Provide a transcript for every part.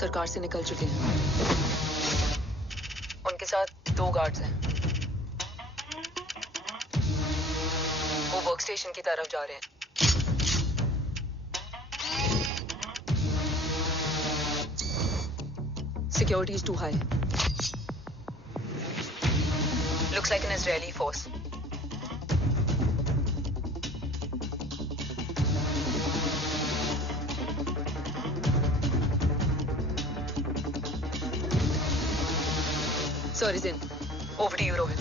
सरकार से निकल चुके हैं। उनके साथ 2 गार्ड्स हैं। वो वर्क स्टेशन की तरफ जा रहे हैं। Security is too high. Looks like an Israeli force. Sir is in. Over to you, Rohit.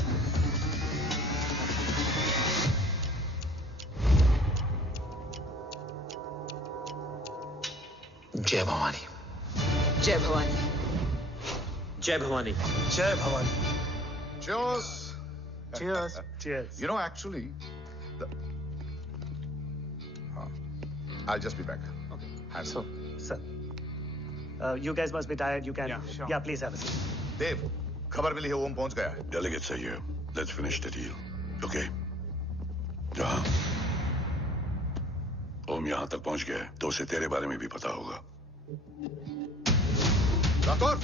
जय Bhavani. Jai Bhavani. Jai Bhavani. Jai Bhavani. Cheers. Cheers. Cheers. You know, actually, I'll just be back. Okay. Hands So, sir, you guys must be tired. You can. Yeah, sure. Yeah, please have a seat. Dave, खबर मिली है ओम पहुंच गया है। Delegates are here. Let's finish the deal. Okay? जहाँ ओम यहाँ तक पहुंच गया है तो उसे तेरे बारे में भी पता होगा। राठौर,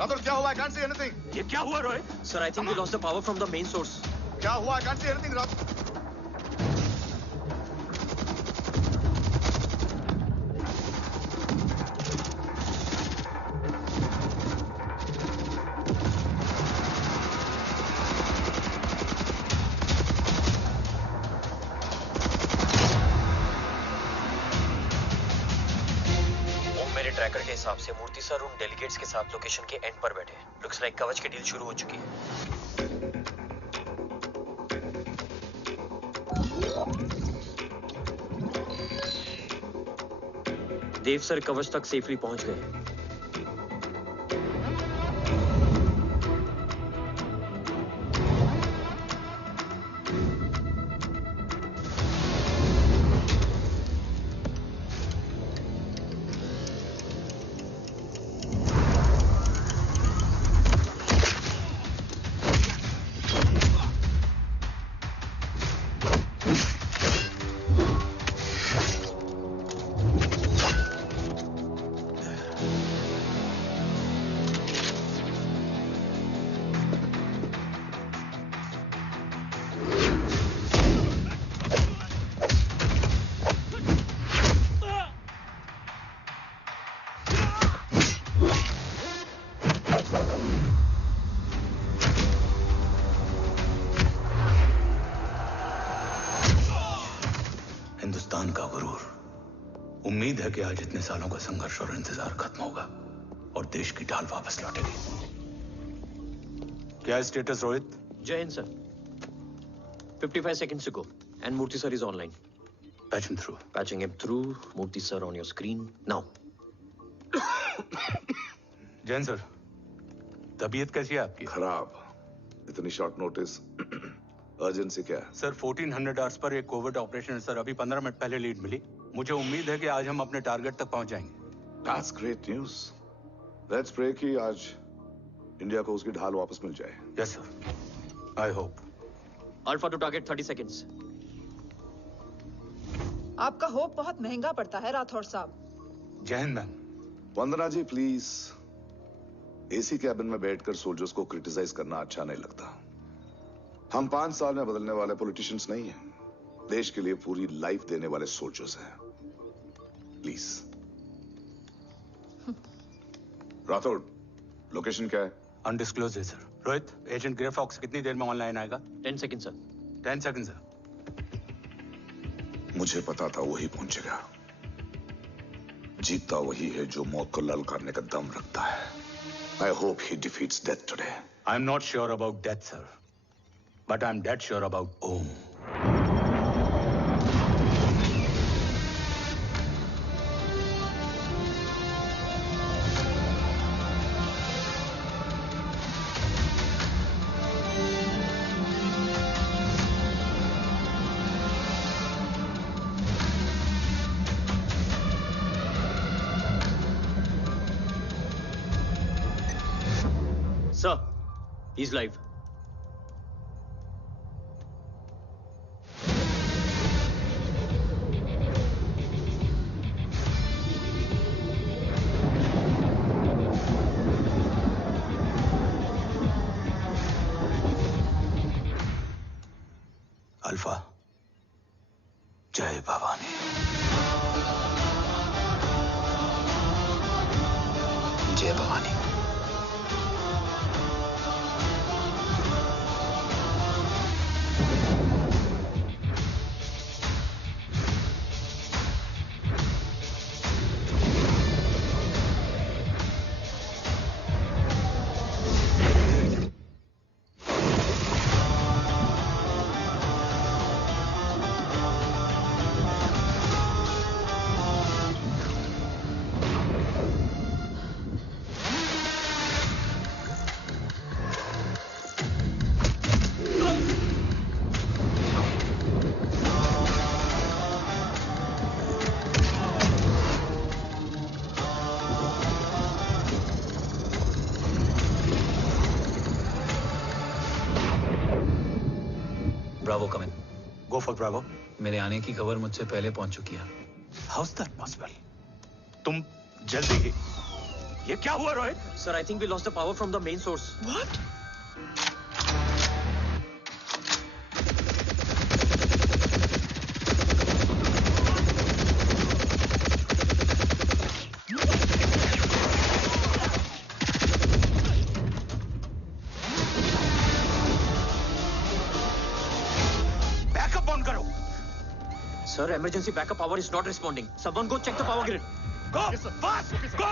राठौर क्या हुआ? I can't see anything. ये क्या हुआ Rohit? Sir, I think we lost the power from the main source. क्या हुआ? I can't see anything, Rathore. Tracker के हिसाब से मूर्ति सर उन डेलीगेट्स के साथ लोकेशन के एंड पर बैठे हैं। लुक्स लाइक कवच की डील शुरू हो चुकी है। देव सर कवच तक सेफली पहुंच गए। हिंदुस्तान का गुरूर। उम्मीद है कि आज इतने सालों का संघर्ष और इंतजार खत्म होगा और देश की ढाल वापस लौटेगी। क्या है स्टेटस रोहित? जय Hind sir. 55 seconds ago and Murthy sir is online. Patch him through. Patching him through. Murthy sir on your screen now. Jain sir, तबीयत कैसी है आपकी? खराब। इतनी शॉर्ट नोटिस। अर्जेंसी क्या है? सर 1400 आवर्स पर एक कोविड ऑपरेशन है सर। अभी 15 मिनट पहले लीड मिली। मुझे उम्मीद है कि आज हम अपने टारगेट तक पहुंच जाएंगे। That's great news. Let's pray कि आज इंडिया को उसकी ढाल वापस मिल जाए। Yes sir. I hope. Alpha to target 30 seconds. आपका होप बहुत महंगा पड़ता है राठौर साहब। Jai Hind ma'am. Vandana ji please, AC cabin में बैठकर सोल्जर्स को क्रिटिसाइज करना अच्छा नहीं लगता। हम 5 साल में बदलने वाले पॉलिटिशियंस नहीं हैं, देश के लिए पूरी लाइफ देने वाले सोल्जर्स हैं। प्लीज। राठौड़, लोकेशन क्या है? अनडिस्क्लोज है sir. Rohit, agent grey fox कितनी देर में ऑनलाइन आएगा? 10 seconds सर। 10 seconds sir. मुझे पता था वही पहुंचेगा। जीतता वही है जो मौत को ललकारने का दम रखता है। I hope he defeats death today. I'm not sure about death, sir. But I'm dead sure about Om. Sir, he's live. Alpha, Jai Bhavani. Jai Bhavani. Bravo come in. Go for bravo. मेरे आने की खबर मुझसे पहले पहुंच चुकी है। How is that possible? तुम जल्दी ही। ये क्या हुआ Rohit? Sir, I think we lost the power from the main source. What? Backup on करो। Sir, emergency backup power is not responding. Someone go check the power grid. Go! Fast! Go!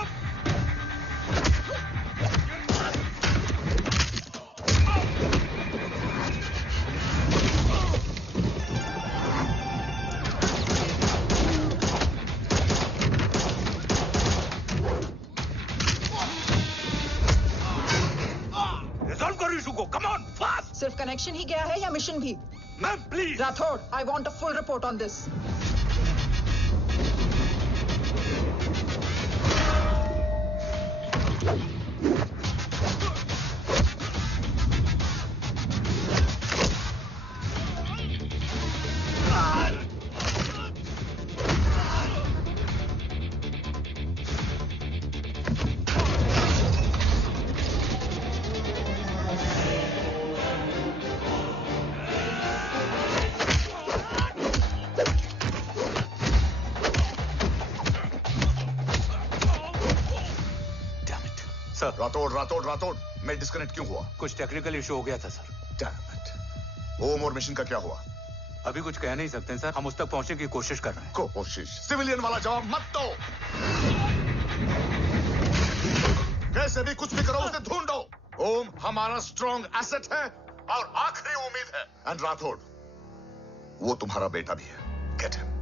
Resolve करो issue को। Come on, fast! सिर्फ connection ही गया है या mission भी? Ma'am, please. Rathore, I want a full report on this. रातोड़ मैं disconnect क्यों हुआ? कुछ टेक्निकल इशू हो गया था सर। Damn it. ओम और मिशन का क्या हुआ? अभी कुछ कह नहीं सकते सर। हम उस तक पहुंचने की कोशिश कर रहे हैं। कोशिश? सिविलियन वाला जवाब मत दो। कैसे भी कुछ भी करो, उसे ढूंढो। ओम हमारा स्ट्रॉन्ग एसेट है और आखिरी उम्मीद है। एंड राठौड़, वो तुम्हारा बेटा भी है। Get him.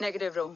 Negative, Ro.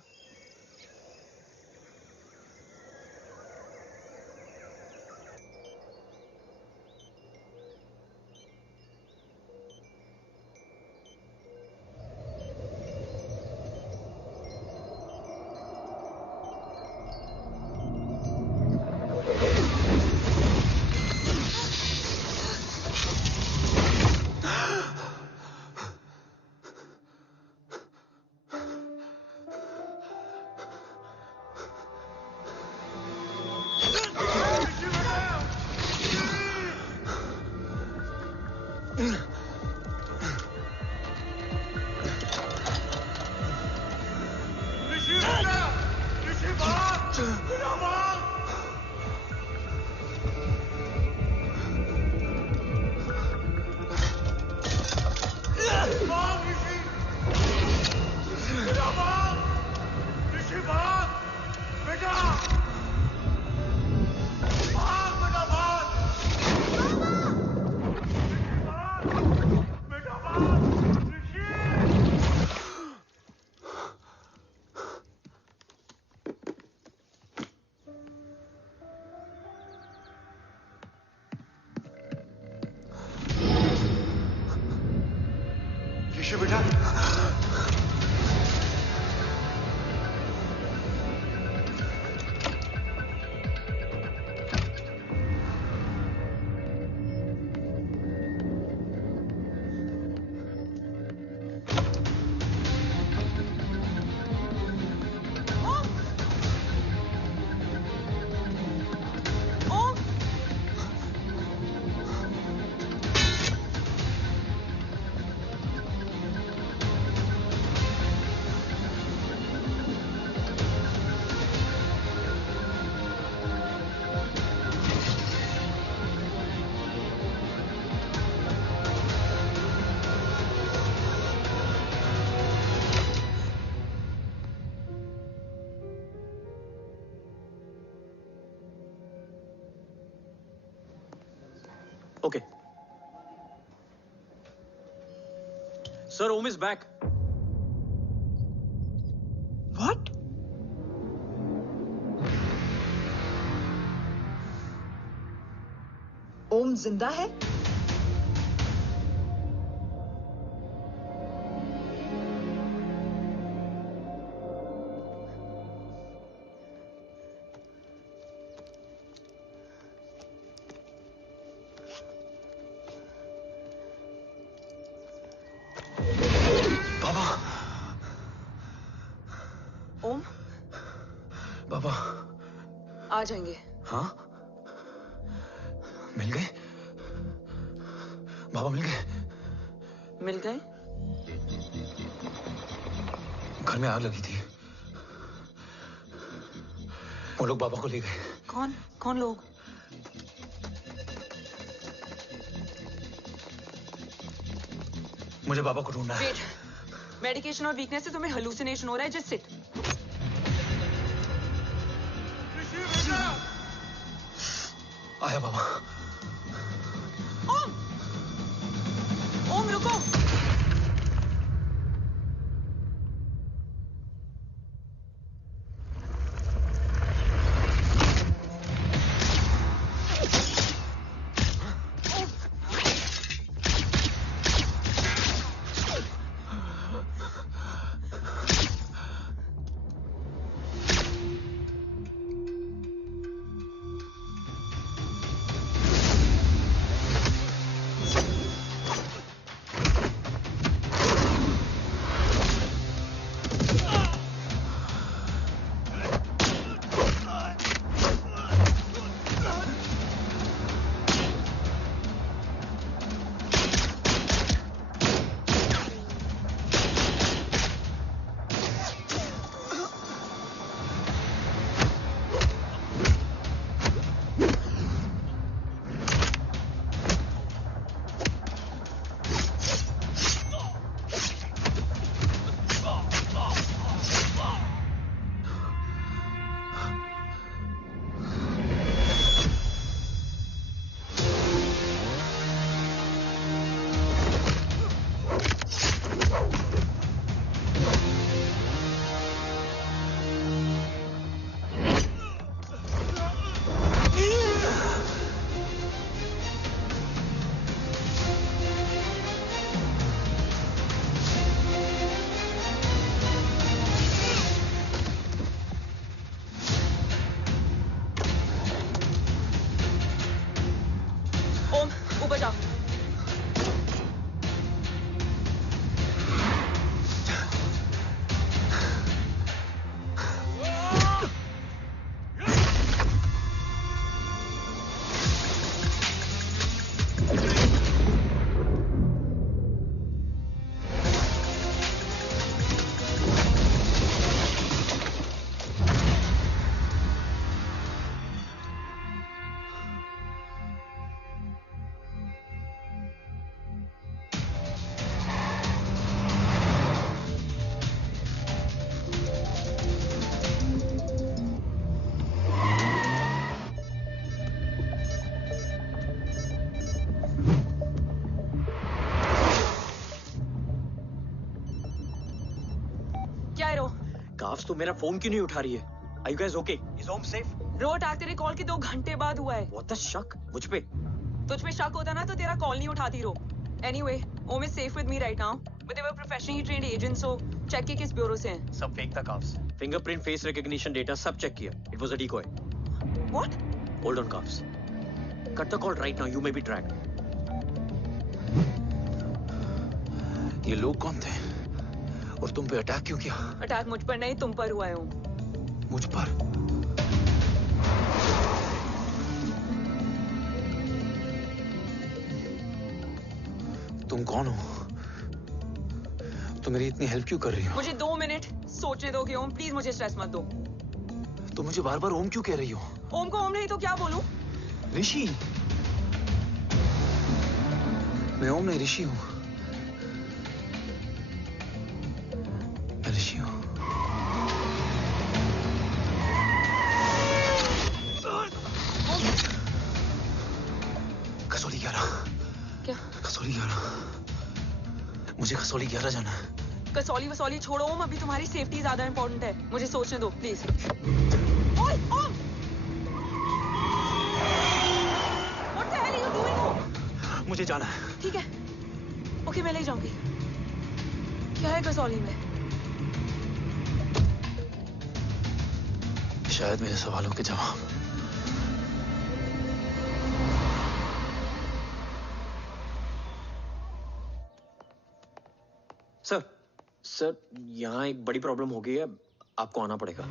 Okay. Sir, Om is back. What? ओम जिंदा है? बाबा आ जाएंगे। हाँ, मिल गए? बाबा मिल गए? मिल गए? घर में आग लगी थी, वो लोग बाबा को ले गए। कौन कौन लोग? मुझे बाबा को ढूंढना है। वेट, मेडिकेशन और वीकनेस से तुम्हें हेलुसिनेशन हो रहा है। Just sit. आया बाबा। ओम, ओम रुको। काफ्स तो मेरा फोन क्यों नहीं उठा रही है? Are you guys okay? Is Om safe? रो अटैक तेरे कॉल के 2 घंटे बाद हुआ है। What the शक? मुझ पे? तुझ पे शक होता ना तो तेरा कॉल नहीं उठाती रो। Anyway, Om is safe with me right now. But they were professionally trained agents, so check के किस ब्यूरो से हैं? सब फेक था carbs. Fingerprint, face recognition data सब चेक किया। It was a decoy. What? Hold on carbs. Cut the call right now. You may be tracked. ये लोग कौन थे? और तुम पे अटैक क्यों किया? अटैक मुझ पर नहीं, तुम पर हुआ है। मुझ पर? तुम कौन हो? तुम मेरी इतनी हेल्प क्यों कर रही हो? मुझे 2 मिनट सोचने दोगे ओम? प्लीज मुझे स्ट्रेस मत दो। तुम मुझे बार बार ओम क्यों कह रही हो? ओम को ओम नहीं तो क्या बोलूं? ऋषि। मैं ओम नहीं, ऋषि हूं। ऋषि हूं। कसौली 11। मुझे कसौली 11 जाना है। कसौली वसौली छोड़ो ओम, अभी तुम्हारी सेफ्टी ज्यादा इंपॉर्टेंट है। मुझे सोचने दो प्लीज। ओए Om, what the hell are you doing Om? मुझे जाना है। ठीक है, ओके मैं ले जाऊंगी। क्या है कसौली में? शायद मेरे सवालों के जवाब। सर यहाँ एक बड़ी प्रॉब्लम हो गई है, आपको आना पड़ेगा।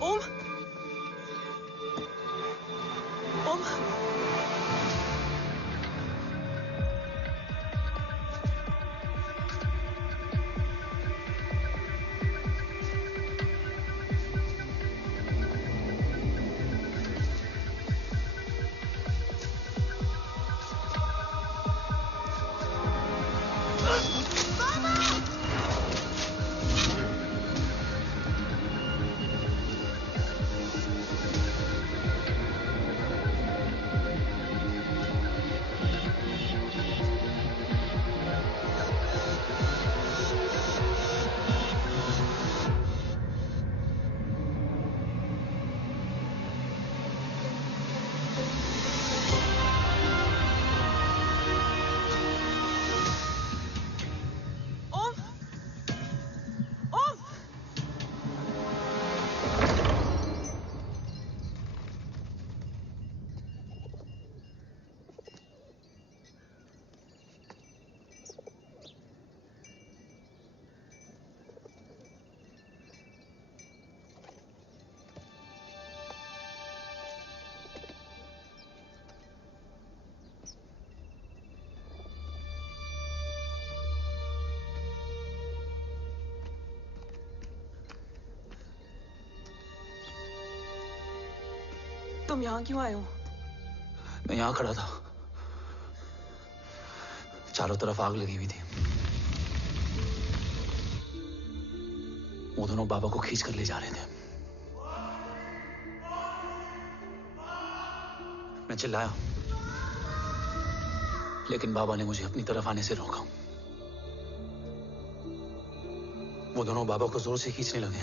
ओम, ओम, ओम, ओम। तुम यहाँ क्यों आए हो? मैं यहाँ खड़ा था, चारों तरफ आग लगी हुई थी। वो दोनों बाबा को खींच कर ले जा रहे थे। मैं चिल्लाया, लेकिन बाबा ने मुझे अपनी तरफ आने से रोका। वो दोनों बाबा को जोर से खींचने लगे।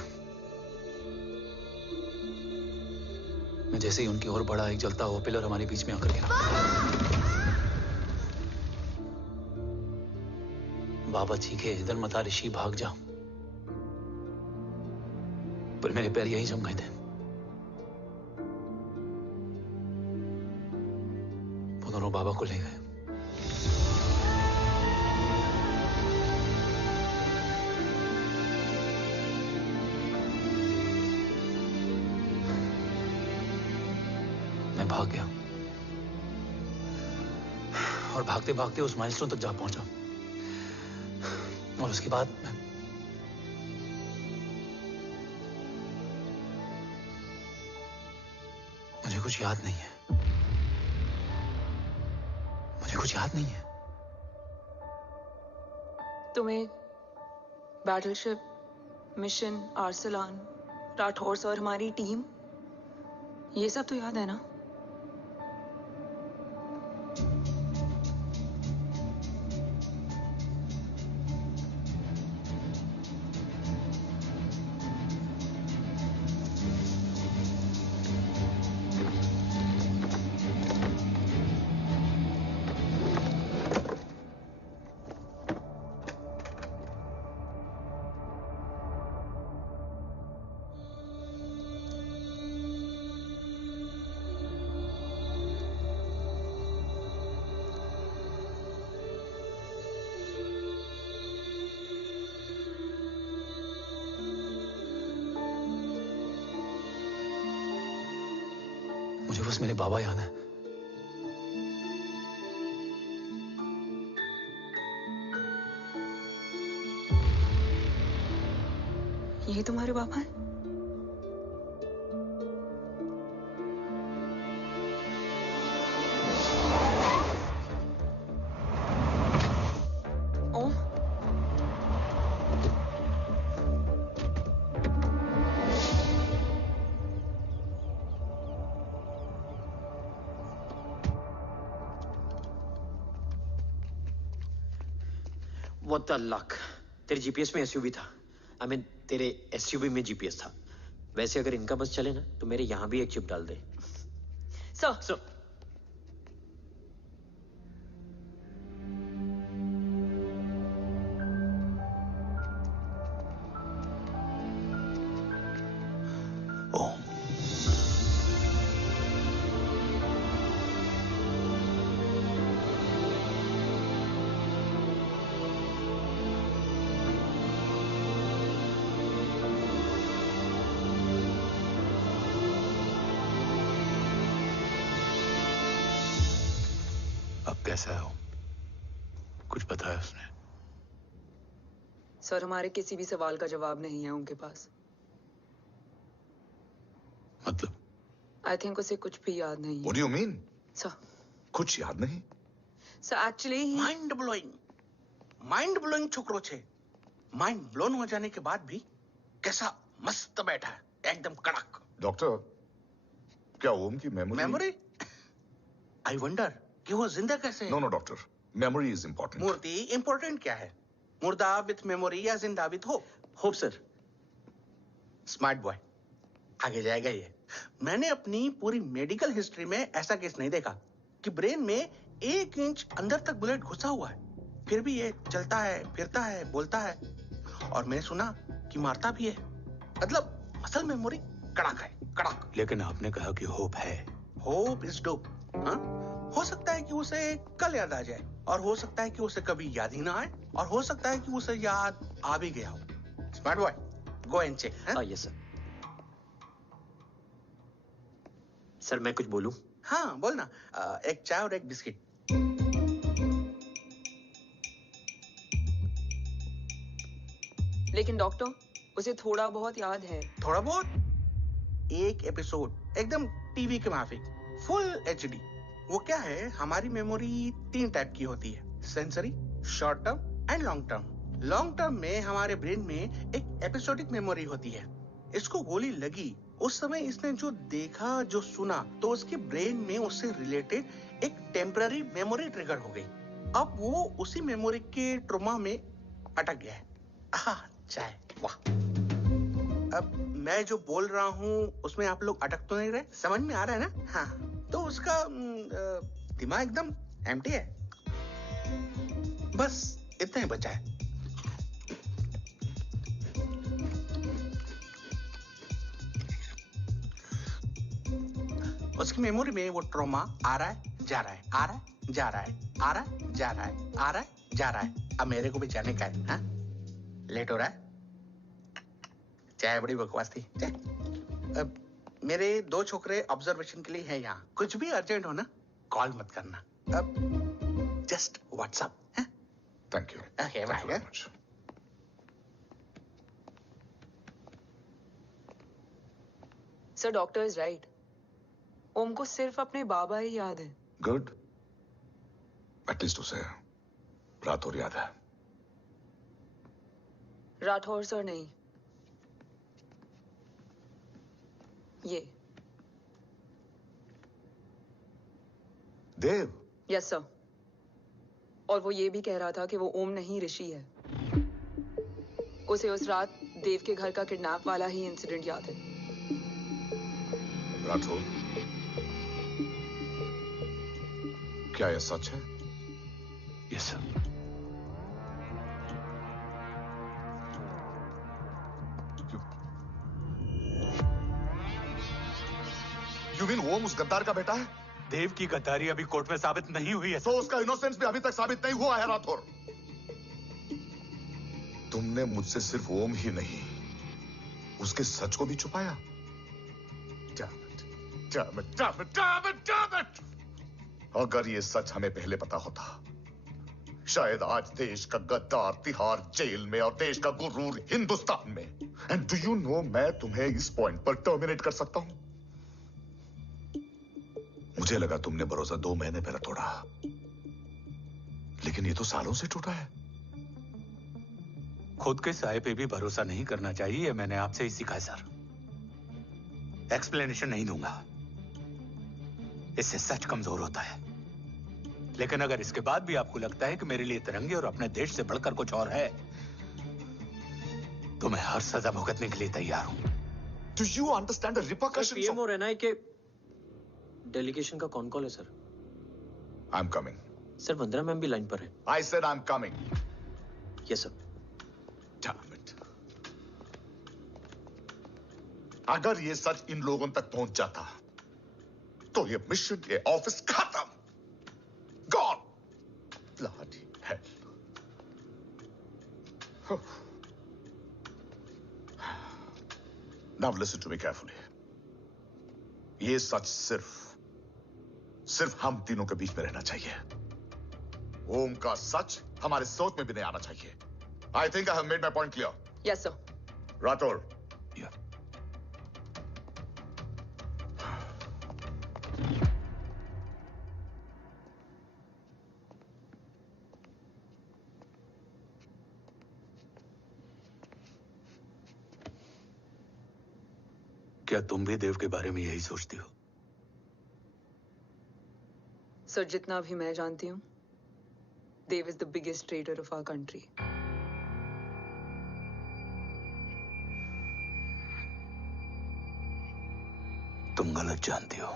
मैं जैसे ही उनकी ओर बढ़ा, एक जलता हुआ पिलर हमारे बीच में आकर गिरा। बाबा चीखे, इधर मत आ ऋषि, भाग जा। पर मेरे पैर यहीं जम गए थे। वो दोनों बाबा को ले गए। मैं भाग गया और भागते भागते उस माइलस्टोन तक जा पहुंचा। और उसके बाद मुझे कुछ याद नहीं है। मुझे कुछ याद नहीं है। तुम्हें बैटलशिप, मिशन, आर्सलान, राठौर और हमारी टीम, ये सब तो याद है ना? बस मेरे बाबा ही आना है। ये तुम्हारे पापा हैं? ओम, What the luck? तेरे जीपीएस में एसयूवी था। I mean, तेरे एसयूवी में जीपीएस था। वैसे अगर इनका बस चले ना तो मेरे यहाँ भी एक चिप डाल दे। सर, ओम, अब कैसा है ओम? कुछ बताया उसने? सर हमारे किसी भी सवाल का जवाब नहीं है उनके पास। मतलब? आई थिंक उसे कुछ भी याद नहीं What है। do you mean? सर, कुछ याद नहीं? सर एक्चुअली माइंड ब्लोइंग छोकरो छे। माइंड ब्लोन हो जाने के बाद भी कैसा मस्त बैठा है, एकदम कड़क। डॉक्टर, क्या ओम की मेमोरी? आई वंडर कि वो जिंदा कैसे है? No doctor, memory is important. मूर्ति इंपॉर्टेंट क्या है? मुर्दा विथ मेमोरी या जिंदा with hope? Hope sir. Smart boy, आगे जाएगा ये। मैंने अपनी पूरी मेडिकल हिस्ट्री में ऐसा केस नहीं देखा कि ब्रेन में 1 इंच अंदर तक बुलेट घुसा हुआ है, फिर भी ये चलता है, फिरता है, बोलता है, और मैंने सुना कि मारता भी है। मतलब असल मेमोरी कड़क है, कड़क। लेकिन आपने कहा कि होप है। Hope is dope. हाँ? हो सकता है कि उसे कल याद आ जाए, और हो सकता है कि उसे कभी याद ही ना आए, और हो सकता है कि उसे याद आ भी गया हो। Smart boy, go and check. Yes sir. Sir मैं कुछ बोलूं? हाँ बोल ना। एक चाय और एक बिस्किट। लेकिन डॉक्टर उसे थोड़ा बहुत याद है। थोड़ा बहुत? एक एपिसोड एकदम टीवी के माफिक, फुल एचडी। वो क्या है, हमारी मेमोरी 3 टाइप की होती है, sensory, short term and long term. Long term में हमारे ब्रेन में एक एपिसोडिक मेमोरी होती है। इसको गोली लगी, उस समय इसने जो देखा, जो सुना, तो उसके ब्रेन में उससे रिलेटेड एक टेम्पररी मेमोरी ट्रिगर हो गई। अब वो उसी मेमोरी के ट्रॉमा में अटक गया है। चाय, वाह। अब मैं जो बोल रहा हूँ उसमें आप लोग अटक तो नहीं रहे? समझ में आ रहा है ना? हाँ, तो उसका दिमाग एकदम एम्प्टी है। बस इतना ही बचा है। उसकी मेमोरी में वो ट्रॉमा आ रहा है, जा रहा है, आ रहा है, जा रहा है, आ रहा है, जा रहा है, आ रहा है, जा रहा है। अब मेरे को भी जाने का है। हाँ? लेट हो रहा है? चाय बड़ी बकवास थी। अब मेरे 2 छोकरे ऑब्जर्वेशन के लिए हैं यहाँ। कुछ भी अर्जेंट हो ना, कॉल मत करना। अब just WhatsApp. Thank you. Okay, bye. Sir doctor is right. Om को सिर्फ अपने बाबा ही याद है। गुड, एटलीस्ट उसे रातोर याद है। राठौर सर नहीं, ये देव। Yes sir. और वो ये भी कह रहा था कि वो ओम नहीं, ऋषि है। उसे उस रात देव के घर का किडनैप वाला ही इंसिडेंट याद है। राठौर, क्या यह सच है? Yes sir. यू मीन ओम उस गद्दार का बेटा है? देव की गद्दारी अभी कोर्ट में साबित नहीं हुई है। तो उसका इनोसेंस भी अभी तक साबित नहीं हुआ है राठौर। तुमने मुझसे सिर्फ ओम ही नहीं, उसके सच को भी छुपाया। Damn it, damn it, damn it, damn it! अगर ये सच हमें पहले पता होता, शायद आज देश का गद्दार तिहाड़ जेल में और देश का गुरूर हिंदुस्तान में। एंड डू यू नो, मैं तुम्हें इस पॉइंट पर टर्मिनेट कर सकता हूं। मुझे लगा तुमने भरोसा 2 महीने पहले तोड़ा, लेकिन ये तो सालों से टूटा है। खुद के साए पे भी भरोसा नहीं करना चाहिए, मैंने आपसे ही सीखा सर। एक्सप्लेनेशन नहीं दूंगा, इससे सच कमजोर होता है। लेकिन अगर इसके बाद भी आपको लगता है कि मेरे लिए तिरंगे और अपने देश से बढ़कर कुछ और है, तो मैं हर सजा भुगतने के लिए तैयार हूं। Do you understand the repercussions PM of... और एनआई के डेलीगेशन का कौन कॉल है sir? I'm coming. Sir Vandana ma'am भी लाइन पर है। I said I'm coming. Yes sir. Damn it. अगर ये सच इन लोगों तक पहुंच जाता, तो ये मिशन, ये ऑफिस खत्म। Gone. Bloody hell. Now listen to me carefully. ये सच सिर्फ हम तीनों के बीच में रहना चाहिए। ओम का सच हमारे सोच में भी नहीं आना चाहिए। I think I have made my point clear. Yes, sir. Rathore. Yeah. क्या तुम भी देव के बारे में यही सोचती हो? सर, जितना भी मैं जानती हूँ, Dev is the biggest trader of our country. तुम गलत जानती हो।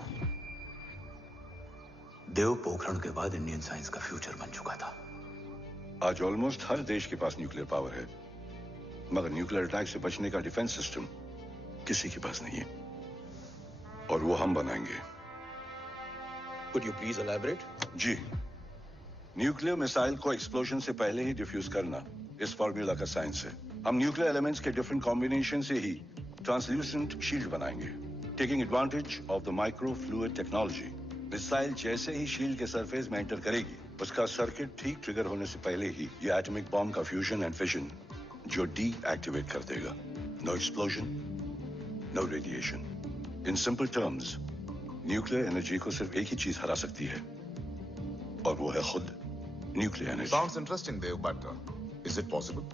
देव पोखरण के बाद इंडियन साइंस का फ्यूचर बन चुका था। आज ऑलमोस्ट हर देश के पास न्यूक्लियर पावर है, मगर न्यूक्लियर अटैक से बचने का डिफेंस सिस्टम किसी के पास नहीं है, और वो हम बनाएंगे। Could you please elaborate? जी, न्यूक्लियर मिसाइल को एक्सप्लोजन से पहले ही डिफ्यूज करना इस फॉर्मूला का साइंस है। हम न्यूक्लियर एलिमेंट्स के डिफरेंट कॉम्बिनेशन से ही ट्रांसल्यूसेंट शील्ड बनाएंगे, taking advantage of the micro fluid technology. Missile जैसे ही शील्ड के सरफेस में एंटर करेगी, उसका सर्किट ठीक ट्रिगर होने से पहले ही ये एटॉमिक बॉम्ब का फ्यूजन एंड फिशन जो डीएक्टिवेट कर देगा। No explosion, no radiation. In simple terms, nuclear energy को सिर्फ एक ही चीज हरा सकती है, और वो है खुद nuclear energy. Sounds interesting, Dev, but is it possible?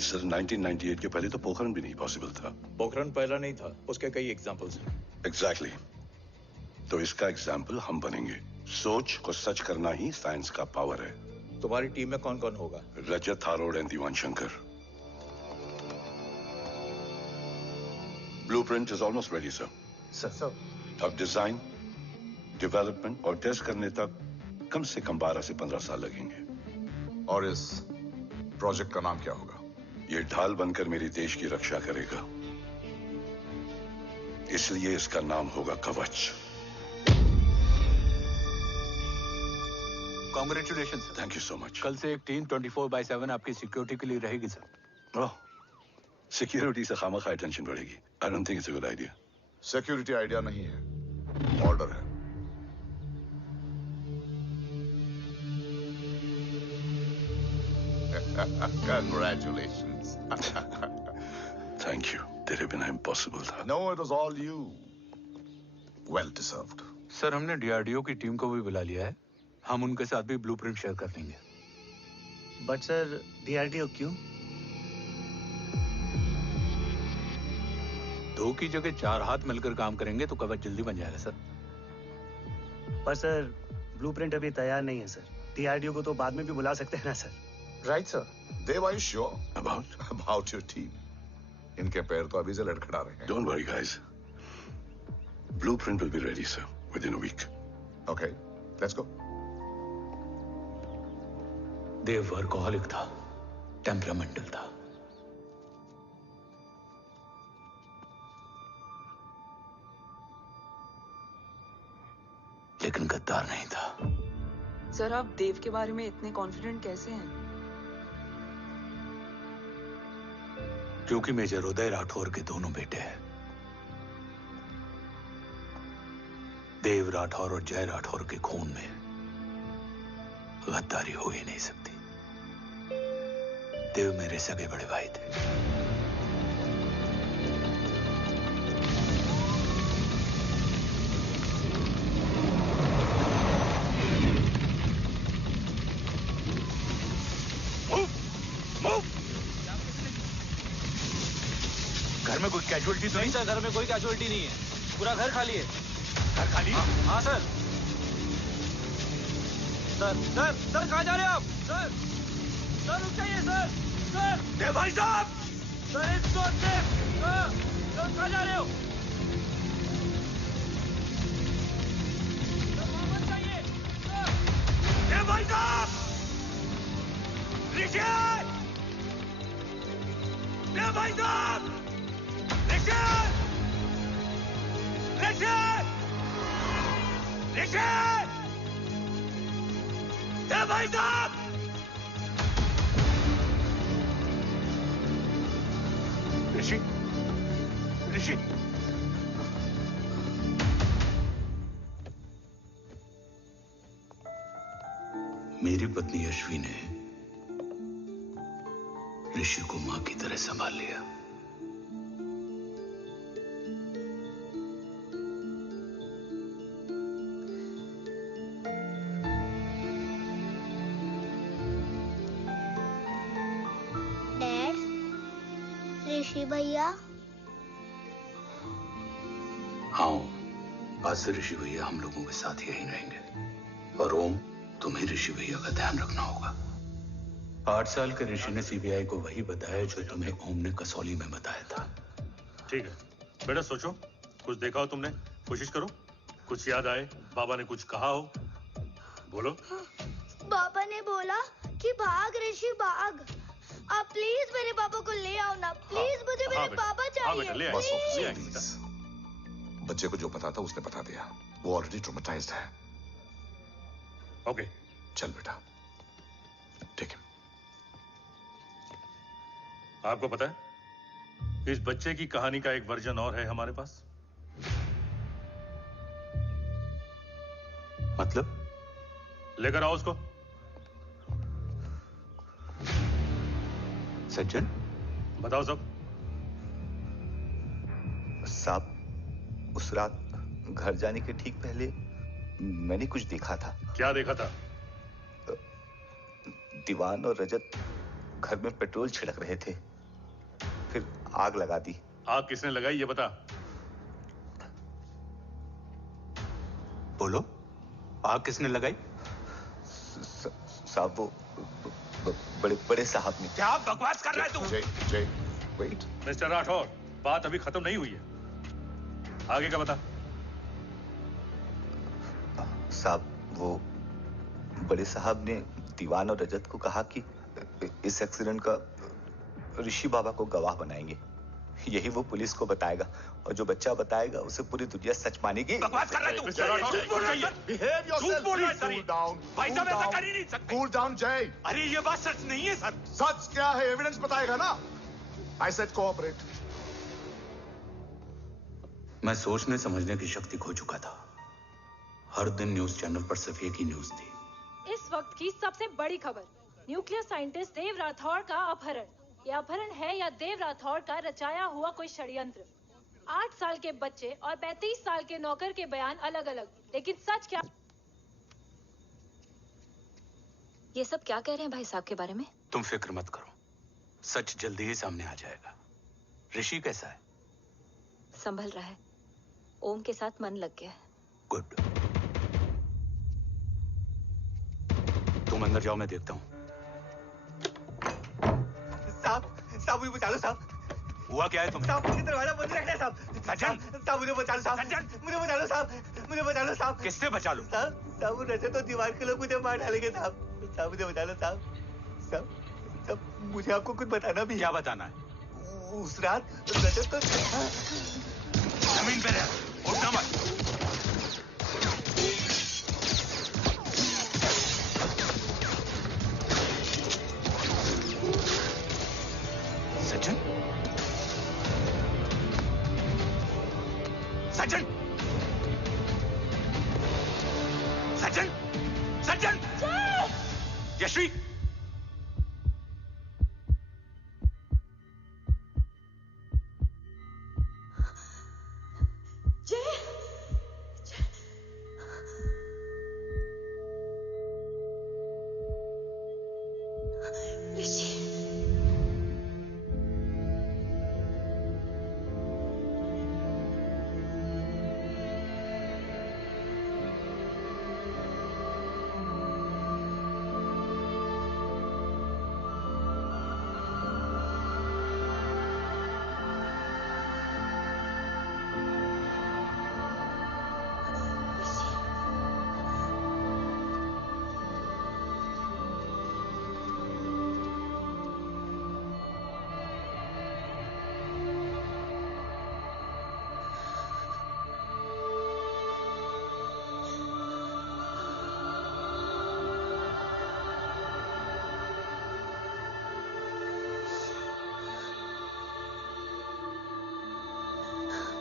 Sir, 1998 के पहले तो पोखरण भी नहीं पॉसिबल था। पोखरण पहला नहीं था, उसके कई एग्जांपल्स हैं। एग्जैक्टली। तो इसका एग्जाम्पल हम बनेंगे। सोच को सच करना ही साइंस का पावर है। तुम्हारी टीम में कौन कौन होगा? Rajat Tharod and Diwan Shankar. Blueprint is almost ready sir. Sir, अब डिजाइन, डेवलपमेंट और टेस्ट करने तक कम से कम 12 से 15 साल लगेंगे। और इस प्रोजेक्ट का नाम क्या होगा? ये ढाल बनकर मेरे देश की रक्षा करेगा, इसलिए इसका नाम होगा कवच। Congratulation sir. Thank you so much. कल से एक टीम 24/7 आपकी सिक्योरिटी के लिए रहेगी सर। ओह, सिक्योरिटी से खामखा टेंशन बढ़ेगी। I don't think it's a good idea. Security idea नहीं है, ऑर्डर है। Congratulations. Thank you. तेरे बिना इम्पॉसिबल था। No, it was all you. Well deserved. Sir, हमने डीआरडीओ की टीम को भी बुला लिया है। हम उनके साथ भी ब्लूप्रिंट शेयर कर देंगे। बट सर, डीआरडीओ क्यों? 2 की जगह 4 हाथ मिलकर काम करेंगे तो कवच जल्दी बन जाएगा सर। पर सर, ब्लूप्रिंट अभी तैयार नहीं है सर। डीआरडीओ को तो बाद में भी बुला सकते हैं ना sir. Right sir. Dev, are you sure About? about your team? इनके पैर तो अभी से लड़खड़ा रहे हैं। Don't worry, guys. Blueprint will be ready, sir, within a week. Okay, let's go. Dev workaholic था, टेम्परामेंटल था। लेकिन गद्दार नहीं था। सर, आप देव के बारे में इतने कॉन्फिडेंट कैसे हैं? क्योंकि मेजर उदय राठौर के दोनों बेटे हैं। देव राठौर और जय राठौर के खून में गद्दारी हो ही नहीं सकती। देव मेरे सगे बड़े भाई थे। घर में कोई कैजुअलिटी तो नहीं? सर, घर में कोई कैजुअलिटी नहीं है, पूरा घर खाली है। घर खाली? हाँ सर। सर सर सर, कहाँ जा रहे हैं आप? सर सर, रुक जाइए सर। सर देव भाई साहब! Sir, it's not safe. Sir कहाँ जा रहे हो? सर, वापस जाइए। सर देव भाई साहब! ऋषि! देव भाई साहब! ऋषि! ऋषि! ऋषि! देव भाई साहब! ऋषि! ऋषि! मेरी पत्नी यशवी ने ऋषि को मां की तरह संभाल लिया। डैड, ऋषि भैया। हाँ, आज से ऋषि भैया हम लोगों के साथ यहीं रहेंगे। और ओम, तुम्हें ऋषि भैया का ध्यान रखना होगा। 8 साल के ऋषि ने सीबीआई को वही बताया जो तुम्हें ओम ने कसौली में बताया था। ठीक है बेटा, सोचो, कुछ देखा हो तुमने, कोशिश करो, कुछ याद आए, बाबा ने कुछ कहा हो, बोलो। पापा ने बोला कि भाग ऋषि भाग। आप प्लीज मेरे पापा को ले आओ ना, प्लीज। मुझे मेरे पापा चाहिए। प्लीज। बच्चे को जो पता था उसने बता दिया। वो ऑलरेडी ट्रॉमेटाइज्ड है। ओके, चल बेटा, ठीक है। आपको पता है, इस बच्चे की कहानी का एक वर्जन और है हमारे पास। मतलब? लेकर आओ उसको। सज्जन, बताओ सब। साहब, उस रात घर जाने के ठीक पहले मैंने कुछ देखा था। क्या देखा था? दीवान और रजत घर में पेट्रोल छिड़क रहे थे, फिर आग लगा दी। आग किसने लगाई ये बता। बोलो, आग किसने लगाई? साहब, वो बड़े बड़े साहब ने। क्या बकवास कर रहा है तू? जय, वेट। मिस्टर राठौर, बात अभी खत्म नहीं हुई है, आगे का बता। साहब, वो बड़े साहब ने दीवान और रजत को कहा कि इस एक्सीडेंट का ऋषि बाबा को गवाह बनाएंगे। यही वो पुलिस को बताएगा, और जो बच्चा बताएगा उसे पूरी दुनिया सच मानेगी। बकवास कर रहा है तू? झूठ बोल रही है। Behave yourself. झूठ बोल रहा है Cool down. भाई साहब, ऐसा कर ही नहीं सकते। Cool down, जय। अरे ये बात सच नहीं है सर। सच क्या है? एविडेंस बताएगा ना। I said cooperate. मैं सोचने समझने की शक्ति खो चुका था। हर दिन न्यूज चैनल पर सिर्फ एक ही न्यूज थी। इस वक्त की सबसे बड़ी खबर, न्यूक्लियर साइंटिस्ट देव राठौर का अपहरण। यह अपहरण है या देव राठौर का रचाया हुआ कोई षड्यंत्र। 8 साल के बच्चे और 35 साल के नौकर के बयान अलग अलग, लेकिन सच क्या? ये सब क्या कह रहे हैं भाई साहब के बारे में? तुम फिक्र मत करो, सच जल्दी ही सामने आ जाएगा। ऋषि कैसा है? संभल रहा है, ओम के साथ मन लग गया है। गुड। तुम अंदर जाओ, मैं देखता हूँ। साहब, मुझे बचा लो साहब। हुआ क्या है तुम्हें? साहब, मुझे दरवाजा बंद रखना है साहब। सज्जन, साहब मुझे बचा लो साहब। सज्जन, मुझे बचा लो साहब। मुझे बचा लो साहब। किससे बचा लो? साहब, वो रजत तो दीवार के लोग मुझे मार डालेंगे साहब। साहब मुझे बचा लो साहब। साहब, मुझे आपको कुछ बताना भी है। क्या बताना है? उस रात रजत तो जमीन पे रह, उठना मत। सज्जन, सज्जन, यशवी,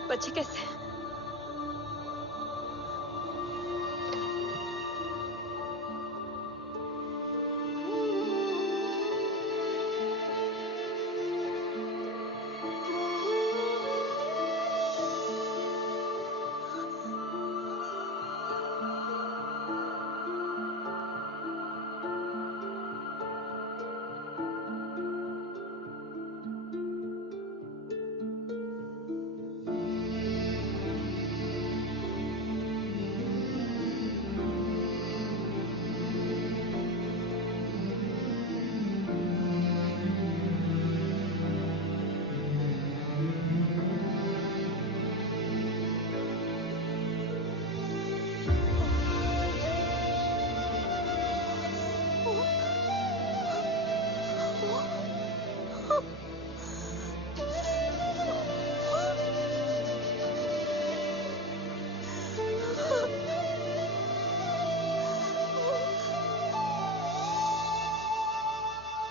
बच्चे कैसे हैं?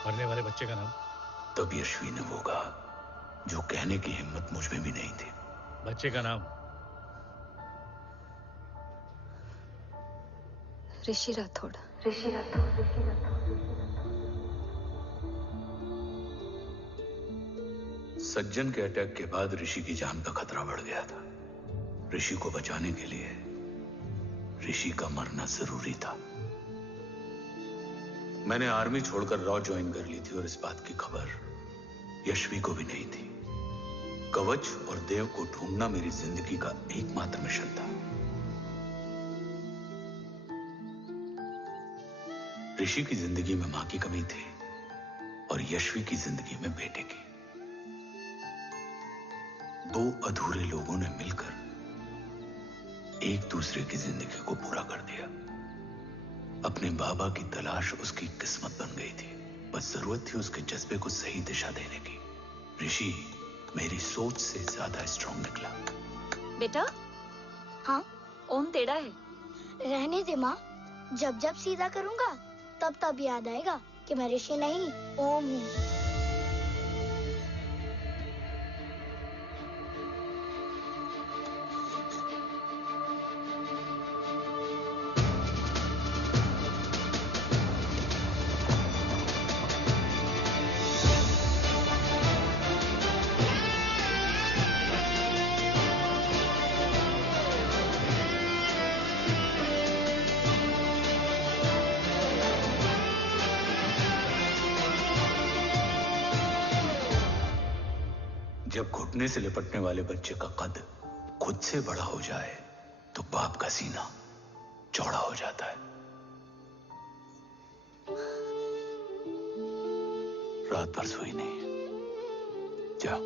मरने वाले बच्चे का नाम? तब यशवी ने वो कहा जो कहने की हिम्मत मुझ में भी नहीं थी। बच्चे का नाम? ऋषि राठौड़। सज्जन के अटैक के बाद ऋषि की जान का खतरा बढ़ गया था। ऋषि को बचाने के लिए ऋषि का मरना जरूरी था। मैंने आर्मी छोड़कर रॉ ज्वाइन कर ली थी और इस बात की खबर यशवी को भी नहीं थी। कवच और देव को ढूंढना मेरी जिंदगी का एकमात्र मिशन था। ऋषि की जिंदगी में मां की कमी थी और यशवी की जिंदगी में बेटे की। दो अधूरे लोगों ने मिलकर एक दूसरे की जिंदगी को पूरा कर दिया। अपने बाबा की तलाश उसकी किस्मत बन गई थी। बस जरूरत थी उसके जज्बे को सही दिशा देने की। ऋषि मेरी सोच से ज्यादा स्ट्रांग निकला। बेटा, हाँ, ओम टेढ़ा है। रहने दे माँ। जब जब सीधा करूंगा तब तब याद आएगा कि मैं ऋषि नहीं ओम हूँ। जब घुटने से लिपटने वाले बच्चे का कद खुद से बड़ा हो जाए तो बाप का सीना चौड़ा हो जाता है। रात भर सोई नहीं। जा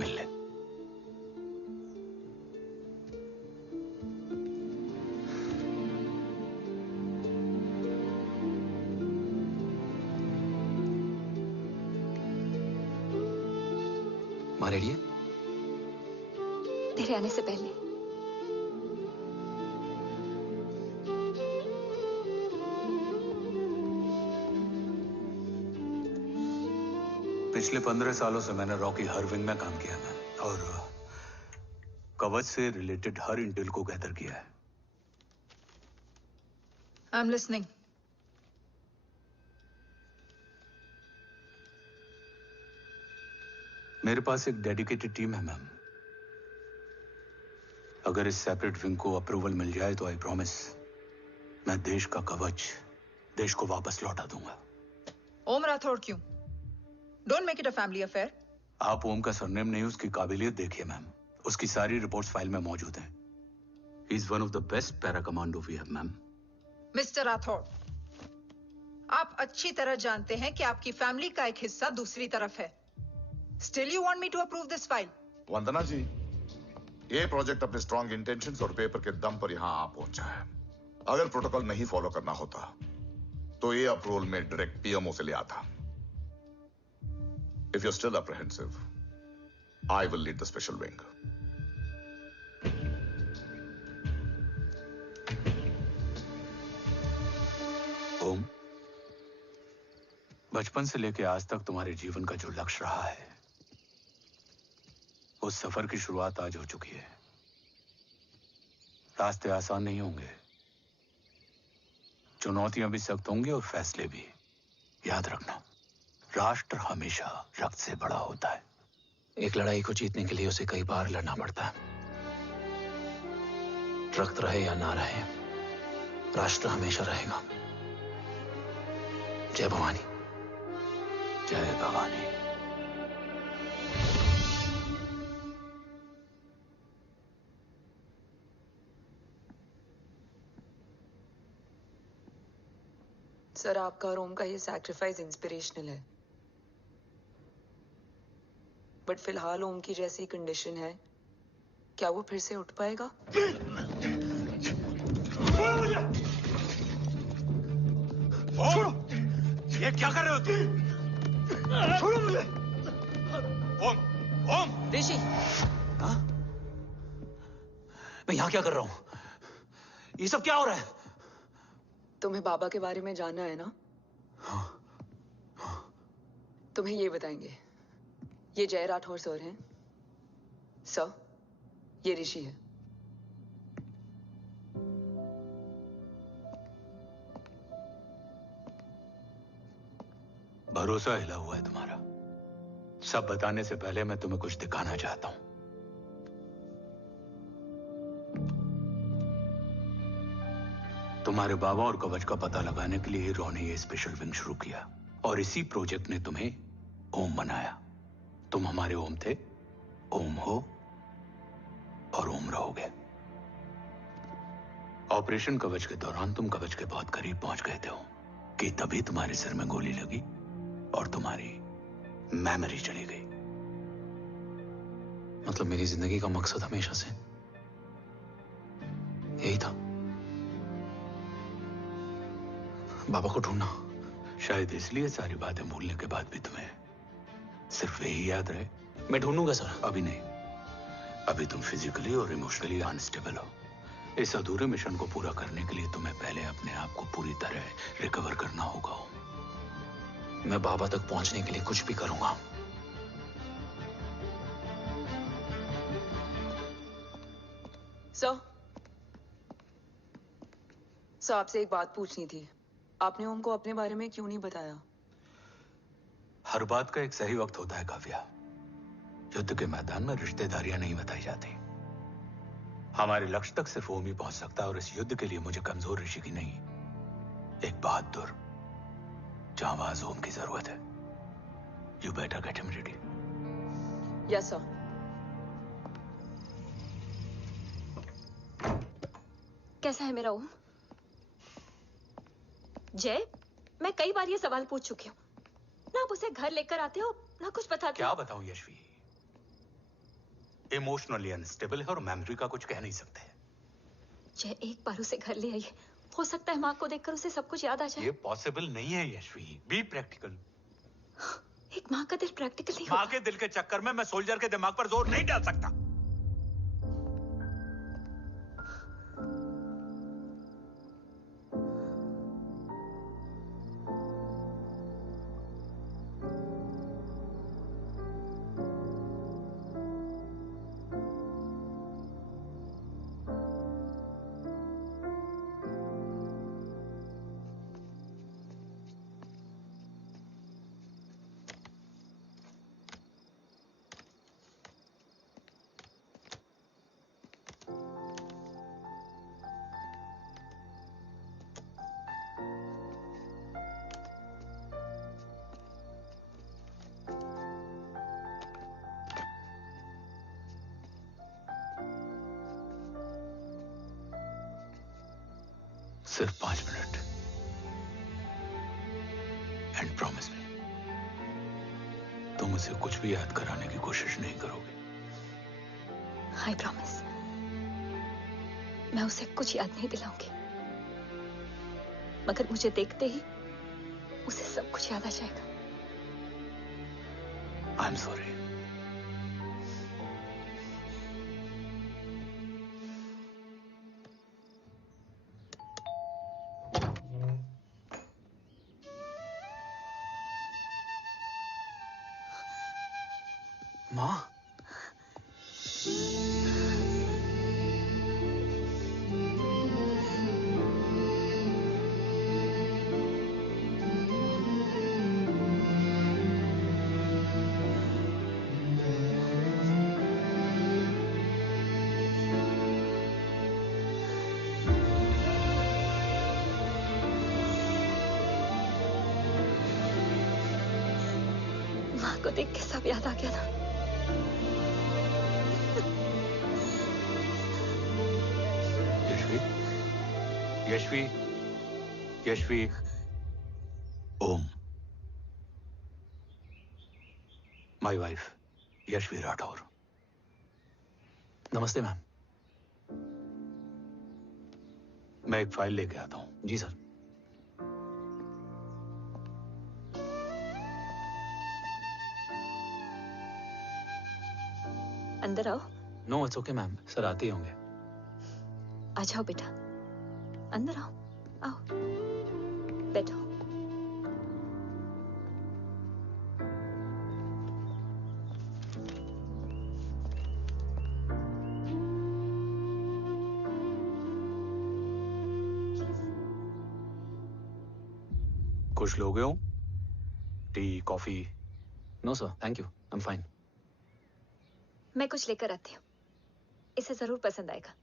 मिल ले। माँ रेडी है? तेरे आने से पहले। पिछले 15 सालों से मैंने रॉ की हर विंग में काम किया है और कवच से रिलेटेड हर इंटेल को गैदर किया है। I am listening. मेरे पास एक डेडिकेटेड टीम है मैम। अगर इस सेपरेट विंग को अप्रूवल मिल जाए तो आई प्रॉमिस मैं देश का कवच देश को वापस लौटा दूंगा। ओम राठौड़ क्यों? Don't make it a family affair. आप ओम का सरनेम नहीं, उसकी काबिलियत देखिए मैम। उसकी सारी रिपोर्ट्स फाइल में मौजूद हैं। He is one of the best para commando we have ma'am. Mister Rathore, आप अच्छी तरह जानते हैं कि आपकी फैमिली का एक हिस्सा दूसरी तरफ है। Still you want me to approve this file? Vandana ji, ये प्रोजेक्ट अपने स्ट्रॉन्ग इंटेंशंस और पेपर के दम पर यहां आ पहुंचा है। अगर प्रोटोकॉल नहीं फॉलो करना होता तो ये अप्रूवल में डायरेक्ट पीएमओ से ले आता। If you are still apprehensive, I will lead the special wing. Om, बचपन से लेकर आज तक तुम्हारे जीवन का जो लक्ष्य रहा है, उस सफर की शुरुआत आज हो चुकी है। रास्ते आसान नहीं होंगे, चुनौतियां भी सख्त होंगी और फैसले भी। याद रखना, राष्ट्र हमेशा रक्त से बड़ा होता है। एक लड़ाई को जीतने के लिए उसे कई बार लड़ना पड़ता है। रक्त रहे या ना रहे, राष्ट्र हमेशा रहेगा। जय भवानी। जय भवानी। सर, आपका और ओम का ये सैक्रिफाइस इंस्पिरेशनल है, बट फिलहाल ओम की जैसी कंडीशन है, क्या वो फिर से उठ पाएगा? छोड़ो! ये क्या कर रहे हो तुम? छोड़ो मुझे! ओम! ओम! ऋषि! हाँ? मैं यहाँ क्या कर रहा हूँ? ये सब क्या हो रहा है? तुम्हें बाबा के बारे में जानना है ना? तुम्हें ये बताएंगे। ये जय राठौर सर हैं। सर, ये ऋषि है। भरोसा हिला हुआ है तुम्हारा। सब बताने से पहले मैं तुम्हें कुछ दिखाना चाहता हूं। तुम्हारे बाबा और कवच का पता लगाने के लिए हीरो ने ये स्पेशल विंग शुरू किया और इसी प्रोजेक्ट ने तुम्हें ओम बनाया। तुम हमारे ओम थे, ओम हो और ओम रहोगे। ऑपरेशन कवच के दौरान तुम कवच के बहुत करीब पहुंच गए थे कि तभी तुम्हारे सिर में गोली लगी और तुम्हारी मेमोरी चली गई। मतलब मेरी जिंदगी का मकसद हमेशा से यही था, बाबा को ढूंढना। शायद इसलिए सारी बातें भूलने के बाद भी तुम्हें सिर्फ यही याद रहे। मैं ढूंढूंगा सर। अभी नहीं, अभी तुम फिजिकली और इमोशनली अनस्टेबल हो। इस अधूरे मिशन को पूरा करने के लिए तुम्हें पहले अपने आप को पूरी तरह रिकवर करना होगा। मैं बाबा तक पहुंचने के लिए कुछ भी करूंगा। सर, आपसे एक बात पूछनी थी। आपने ओम को अपने बारे में क्यों नहीं बताया? हर बात का एक सही वक्त होता है काव्या। युद्ध के मैदान में रिश्तेदारियां नहीं बताई जाती। हमारे लक्ष्य तक सिर्फ ओम ही पहुंच सकता है और इस युद्ध के लिए मुझे कमजोर ऋषि की नहीं, एक बहादुर जांबाज ओम की जरूरत है। You better get him ready. Yes sir. कैसा है मेरा ओम? जय, मैं कई बार ये सवाल पूछ चुकी हूँ। ना आप उसे घर लेकर आते हो, ना कुछ बताते क्या हो। बताऊं यशवी? इमोशनली अनस्टेबल है और मेमोरी का कुछ कह नहीं सकते। जय, एक बार उसे घर ले आइए। हो सकता है माँ को देखकर उसे सब कुछ याद आ जाए। ये पॉसिबल नहीं है यशवी। Be practical. एक माँ का दिल प्रैक्टिकल नहीं माँ के दिल के चक्कर में मैं सोल्जर के दिमाग पर जोर नहीं डाल सकता। सिर्फ 5 मिनट। एंड प्रॉमिस मी, तुम उसे कुछ भी याद कराने की कोशिश नहीं करोगे। आई प्रॉमिस, मैं उसे कुछ याद नहीं दिलाऊंगी, मगर मुझे देखते ही उसे सब कुछ याद आ जाएगा। I am sorry. माँ, माँ को देख के सब याद आ गया था। Yashvi, Yashvi, Om, my wife Yashvi Rathore. नमस्ते मैम। मैं एक फाइल लेके आता हूं। जी सर। अंदर आओ। No it's okay ma'am, sir आते ही होंगे। आ जाओ बेटा, अंदर आओ। आओ, बैठो। कुछ लोगे हो? Tea, coffee? No sir, thank you, I am fine. मैं कुछ लेकर आती हूँ, इसे जरूर पसंद आएगा।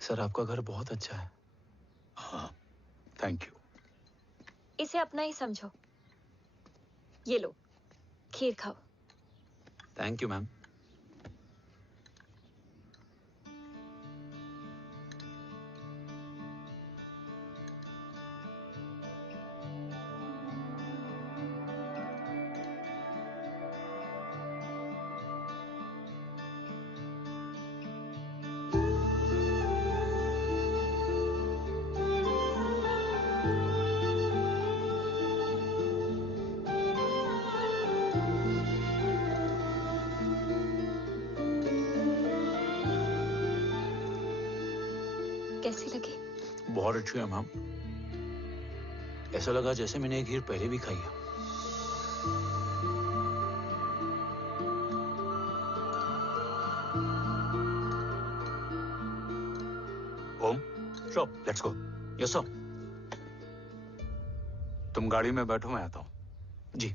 सर आपका घर बहुत अच्छा है। हाँ, थैंक यू। इसे अपना ही समझो। ये लो, खीर खाओ। Thank you ma'am. कैसी लगी? बहुत अच्छी है मैम। ऐसा लगा जैसे मैंने एक खीर पहले भी खाई है। Om, sure, let's go. Yes sir. तुम गाड़ी में बैठो, मैं आता हूं। जी।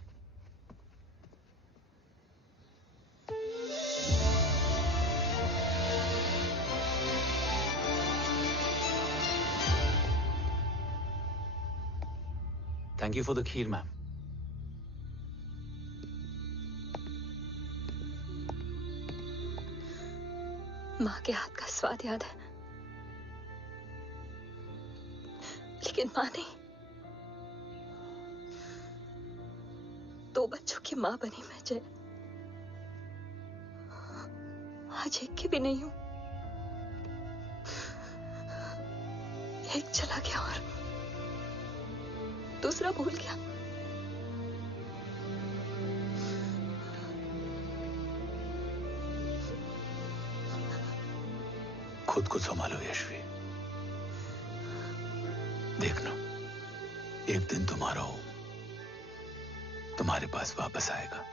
Thank you for the kheer ma'am. माँ के हाथ का स्वाद याद है, लेकिन माँ नहीं। 2 बच्चों की माँ बनी मैं जय, आज एक की भी नहीं हूं। एक चला गया और दूसरा भूल गया। खुद को संभालो यशवी। देखना, एक दिन तुम्हारा हो तुम्हारे पास वापस आएगा।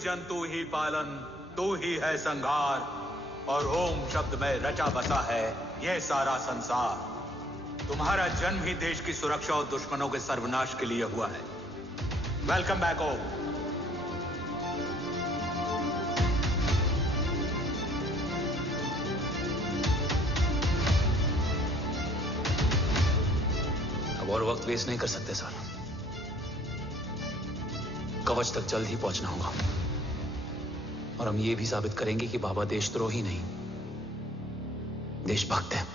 सृजन तू ही पालन, तू ही है संहार, और ओम शब्द में रचा बसा है ये सारा संसार। तुम्हारा जन्म ही देश की सुरक्षा और दुश्मनों के सर्वनाश के लिए हुआ है। वेलकम बैक ओम। अब और वक्त वेस्ट नहीं कर सकते सर। कवच तक जल्द ही पहुंचना होगा, और हम ये भी साबित करेंगे कि बाबा देशद्रोही नहीं, देशभक्त है।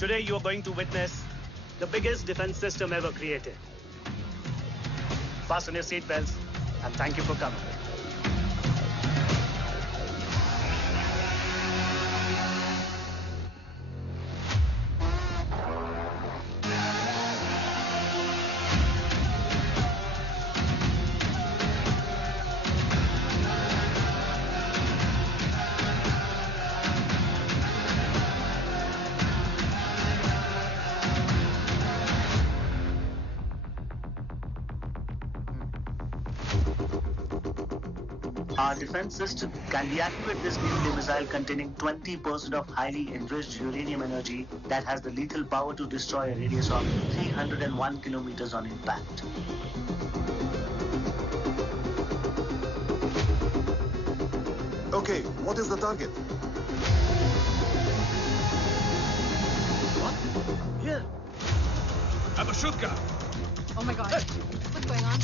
Today you are going to witness the biggest defense system ever created. Fasten your seat belts and thank you for coming. Our defense system can deactivate this nuclear missile containing 20% of highly enriched uranium energy that has the lethal power to destroy a radius of 301 kilometers on impact. Okay, what is the target? What? Here. Abashuka. Oh my God. What's going on?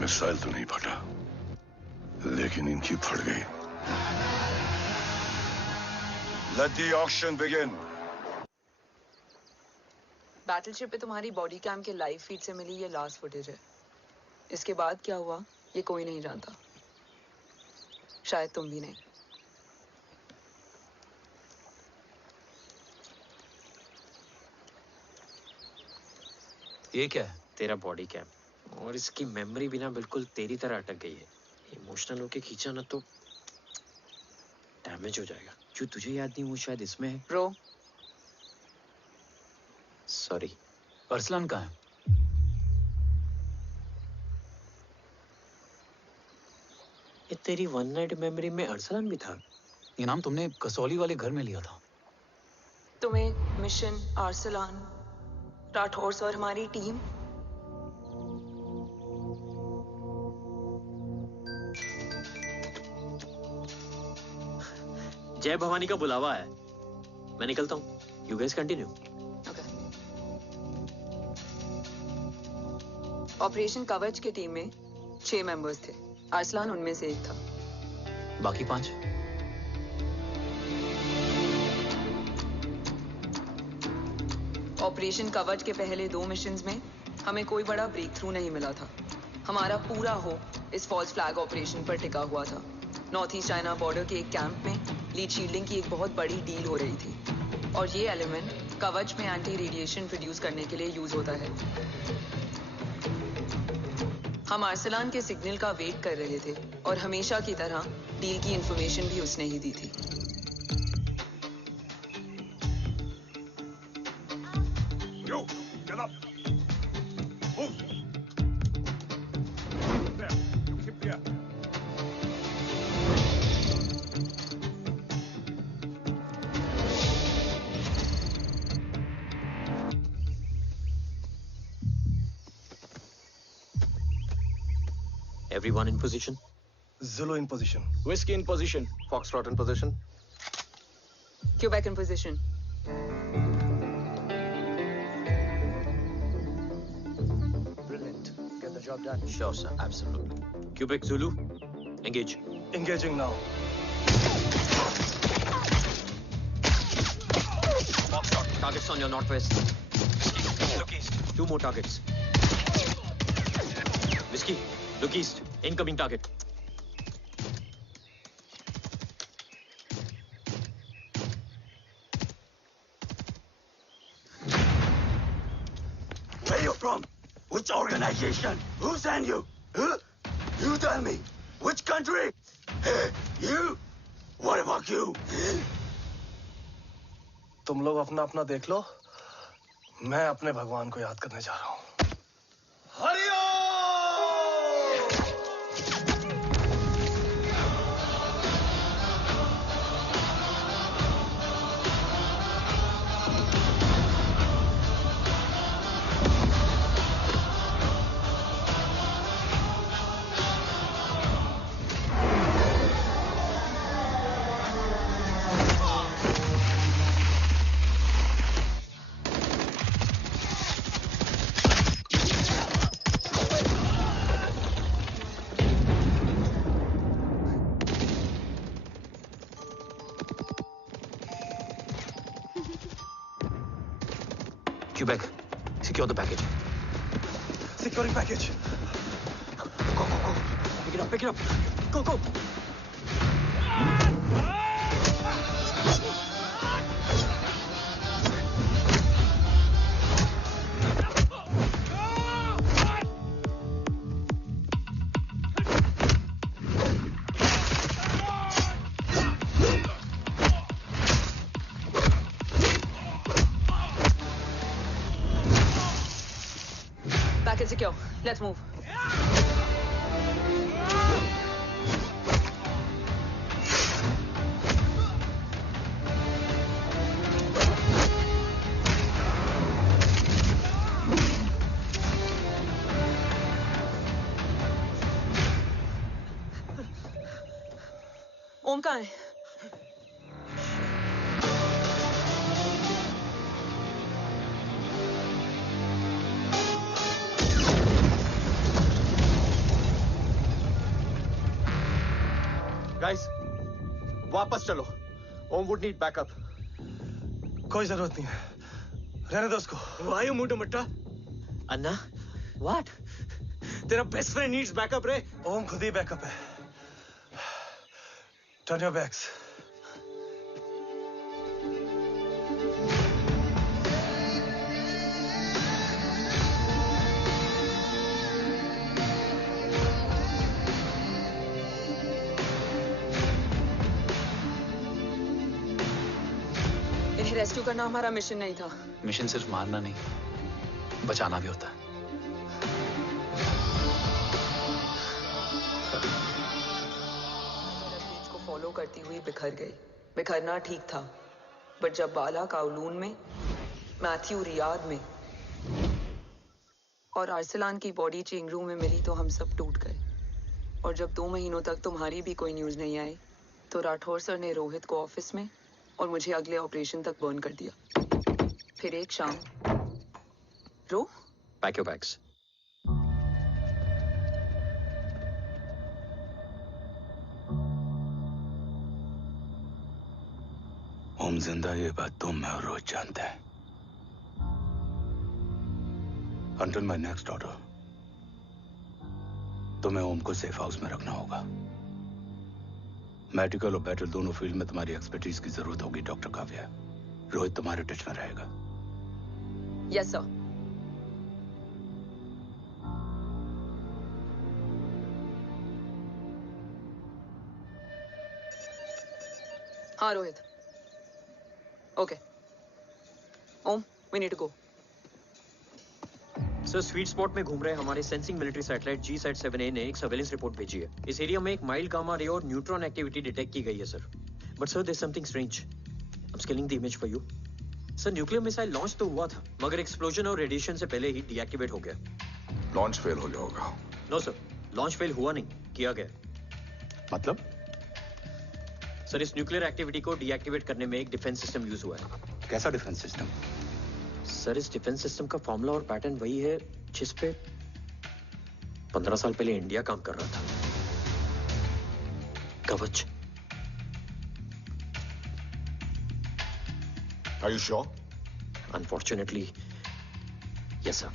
Missile तो नहीं फटा, लेकिन इनकी फट गई। Let the auction begin. Battleship पे तुम्हारी body cam के लाइव फीड से मिली ये लास्ट फुटेज है। इसके बाद क्या हुआ ये कोई नहीं जानता, शायद तुम भी नहीं। ये क्या है? तेरा बॉडी कैम, और इसकी मेमोरी भी ना बिल्कुल तेरी तरह अटक गई है। इमोशनल होके खींचा ना तो डैमेज हो जाएगा। जो तुझे याद नहीं वो शायद इसमें है। Bro sorry. अरसलान कहाँ है? ये तेरी वन नाइट मेमोरी में अरसलान भी था? ये नाम तुमने कसौली वाले घर में लिया था। तुम्हें मिशन, अरसलान, राठौर और हमारी टीम जय भवानी का बुलावा है, मैं निकलता हूँ। You guys continue. ऑपरेशन कवच की टीम में 6 मेंबर्स थे, अरसलान उनमें से एक था। बाकी 5? ऑपरेशन कवच के पहले 2 मिशंस में हमें कोई बड़ा ब्रेक थ्रू नहीं मिला था। हमारा पूरा होप इस फॉल्स फ्लैग ऑपरेशन पर टिका हुआ था। नॉर्थ ईस्ट चाइना बॉर्डर के एक कैंप में लीड शील्डिंग की एक बहुत बड़ी डील हो रही थी, और ये एलिमेंट कवच में एंटी रेडिएशन प्रोड्यूस करने के लिए यूज होता है। हम अरसलान के सिग्नल का वेट कर रहे थे, और हमेशा की तरह डील की इंफॉर्मेशन भी उसने ही दी थी। Joe, get up. Move. There. You keep there. Everyone in position? Zulu in position. Whiskey in position. Foxtrot in position. Quebec in position. Brilliant. Get the job done. Sure, sir. Absolutely. Quebec Zulu, engage. Engaging now. Foxtrot, targets on your northwest. Look east. 2 more targets. Whiskey, look east. Incoming target. Where you from? Which organization? Who sent you? Huh? You tell me. Which country? You? What about you? तुम लोग अपना अपना देख लो। मैं अपने भगवान को याद करने जा रहा हूँ। Quebec, secure the package. Securing package. Go, go, go. Pick it up, pick it up. Go, go. Package secure. Let's move. ओम कहाँ है? Guys, वापस चलो। ओम वुड नीड बैकअप। कोई जरूरत नहीं है। रहने दो उसको। Why you moved to Mutta? Anna, what? तेरा best friend needs backup, रे। ओम खुद ही बैकअप है। Turn your backs. इन्हें रेस्क्यू करना हमारा मिशन नहीं था। मिशन सिर्फ मारना नहीं, बचाना भी होता है। को फॉलो करती हुई बिखर गई। बिखरना ठीक था, बट जब बाला काउलून में, मैथ्यू रियाद में और अरसलान की बॉडी चेंज रूम में मिली तो हम सब टूट गए। और जब 2 महीनों तक तुम्हारी भी कोई न्यूज नहीं आई तो राठौर सर ने रोहित को ऑफिस में और मुझे अगले ऑपरेशन तक बर्न कर दिया। फिर एक शाम रो पैक योर बैग्स। ओम जिंदा, ये बात तुम मैं और रोज जानते हैं। Until my next order, तुम्हें ओम को सेफ हाउस में रखना होगा। मेडिकल और बैटल दोनों फील्ड में तुम्हारी एक्सपर्टीज की जरूरत होगी, डॉक्टर काव्या। रोहित तुम्हारे टच में रहेगा। Yes sir. हाँ Rohit. Okay Om, we need to go. Sir sweet spot में घूम रहे हमारे सेंसिंग मिलिट्री सैटेलाइट GSAT-7A ने एक सर्वेलेंस रिपोर्ट भेजी है। इस एरिया में एक माइल्ड गामा रे और न्यूट्रॉन एक्टिविटी डिटेक्ट की गई है sir. But sir there is something strange. I am scaling the image for you. Sir nuclear missile launch तो हुआ था मगर एक्सप्लोजन और रेडिएशन से पहले ही डीएक्टिवेट हो गया। लॉन्च फेल हो गया होगा। नो सर, लॉन्च फेल हुआ नहीं, किया गया। मतलब? सर इस न्यूक्लियर एक्टिविटी को डीएक्टिवेट करने में एक डिफेंस सिस्टम यूज हुआ है। कैसा डिफेंस सिस्टम? सर इस डिफेंस सिस्टम का फॉर्मूला और पैटर्न वही है जिस पे 15 साल पहले इंडिया काम कर रहा था। कवच। Are you sure? Unfortunately, yes sir.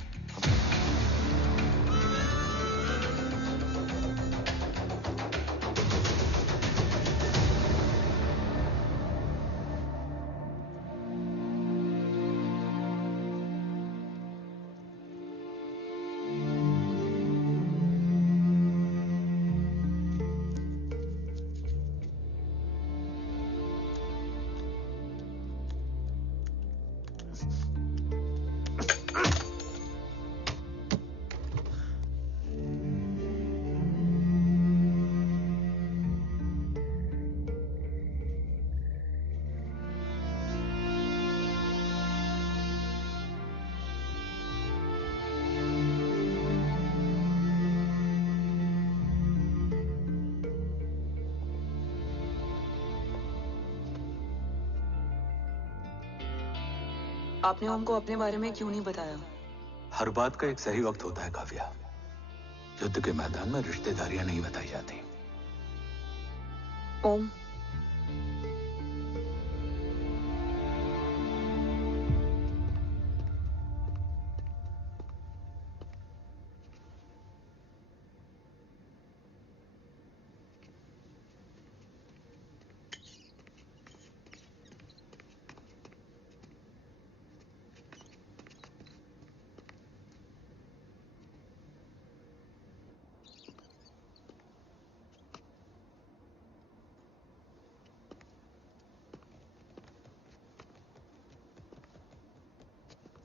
आपने ओम को अपने बारे में क्यों नहीं बताया? हर बात का एक सही वक्त होता है काव्या। युद्ध के मैदान में रिश्तेदारियां नहीं बताई जाती। ओम,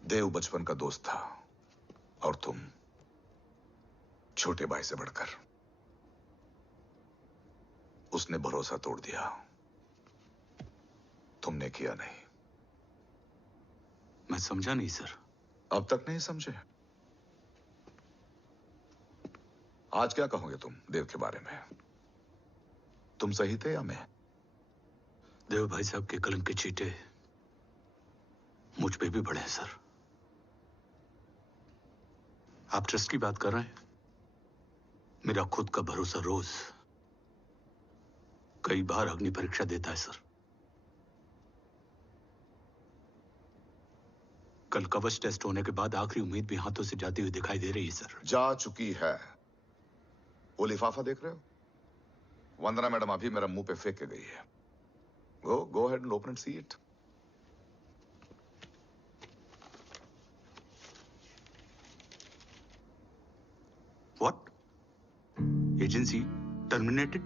देव बचपन का दोस्त था और तुम छोटे भाई से बढ़कर। उसने भरोसा तोड़ दिया, तुमने किया नहीं। मैं समझा नहीं सर। अब तक नहीं समझे? आज क्या कहोगे तुम देव के बारे में? तुम सही थे या मैं? देव भाई साहब के कलंक के चीटे मुझ पे भी पड़े हैं सर। आप ट्रस्ट की बात कर रहे हैं? मेरा खुद का भरोसा रोज कई बार अग्नि परीक्षा देता है सर। कल कवच टेस्ट होने के बाद आखिरी उम्मीद भी हाथों से जाती हुई दिखाई दे रही है सर। जा चुकी है। वो लिफाफा देख रहे हो? वंदना मैडम अभी मेरा मुंह पे फेंक के गई है। गो ahead and open and see it. What? Agency terminated?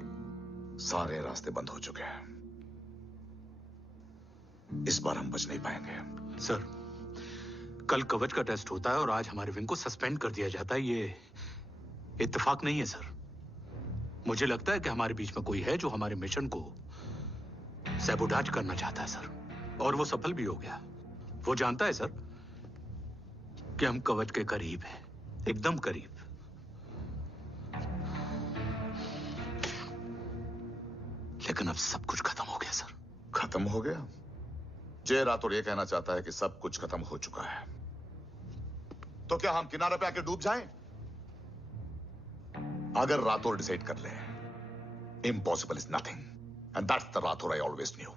सारे रास्ते बंद हो चुके हैं। इस बार हम बच नहीं पाएंगे। सर, कल कवच का टेस्ट होता है और आज हमारे विंग को सस्पेंड कर दिया जाता है। ये इत्तेफाक नहीं है सर। मुझे लगता है कि हमारे बीच में कोई है जो हमारे मिशन को सैबोटाज करना चाहता है सर, और वो सफल भी हो गया। वो जानता है सर कि हम कवच के करीब हैं, एकदम करीब। लेकिन अब सब कुछ खत्म हो गया सर। खत्म हो गया? जय राठौर ये कहना चाहता है कि सब कुछ खत्म हो चुका है। तो क्या हम किनारे पे आके डूब जाएं? अगर राठौर डिसाइड कर ले, impossible is nothing, and that's the Rathore I always new.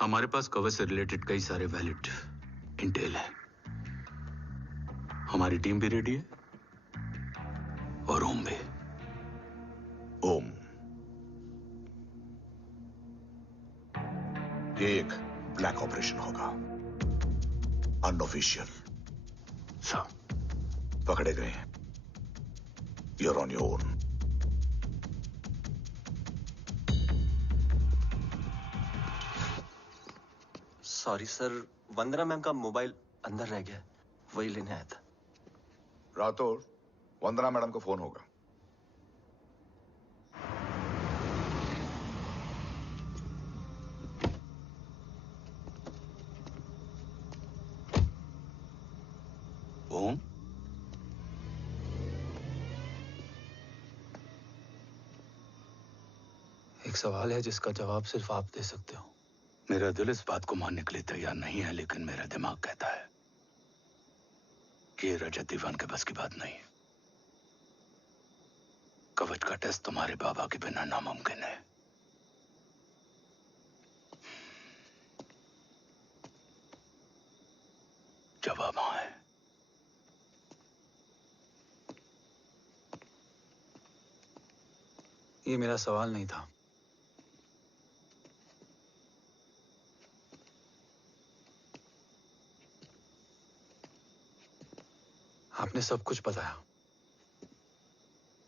हमारे पास कवच से रिलेटेड कई सारे वैलिड इंटेल है। हमारी टीम भी रेडी है और ओम भी। ओम, ये एक ब्लैक ऑपरेशन होगा, अनऑफिशियल। सर, पकड़े गए, you're on your own. Sorry sir, Vandana ma'am का मोबाइल अंदर रह गया, वही लेने आया था। राठौर, वंदना मैडम का फोन होगा। ओम, एक सवाल है जिसका जवाब सिर्फ आप दे सकते हो। मेरा दिल इस बात को मानने के लिए तैयार नहीं है, लेकिन मेरा दिमाग कहता है कि रजत दीवान के बस की बात नहीं है। कवच का टेस्ट तुम्हारे बाबा के बिना नामुमकिन है। जवाब हाँ है। ये मेरा सवाल नहीं था। आपने सब कुछ बताया,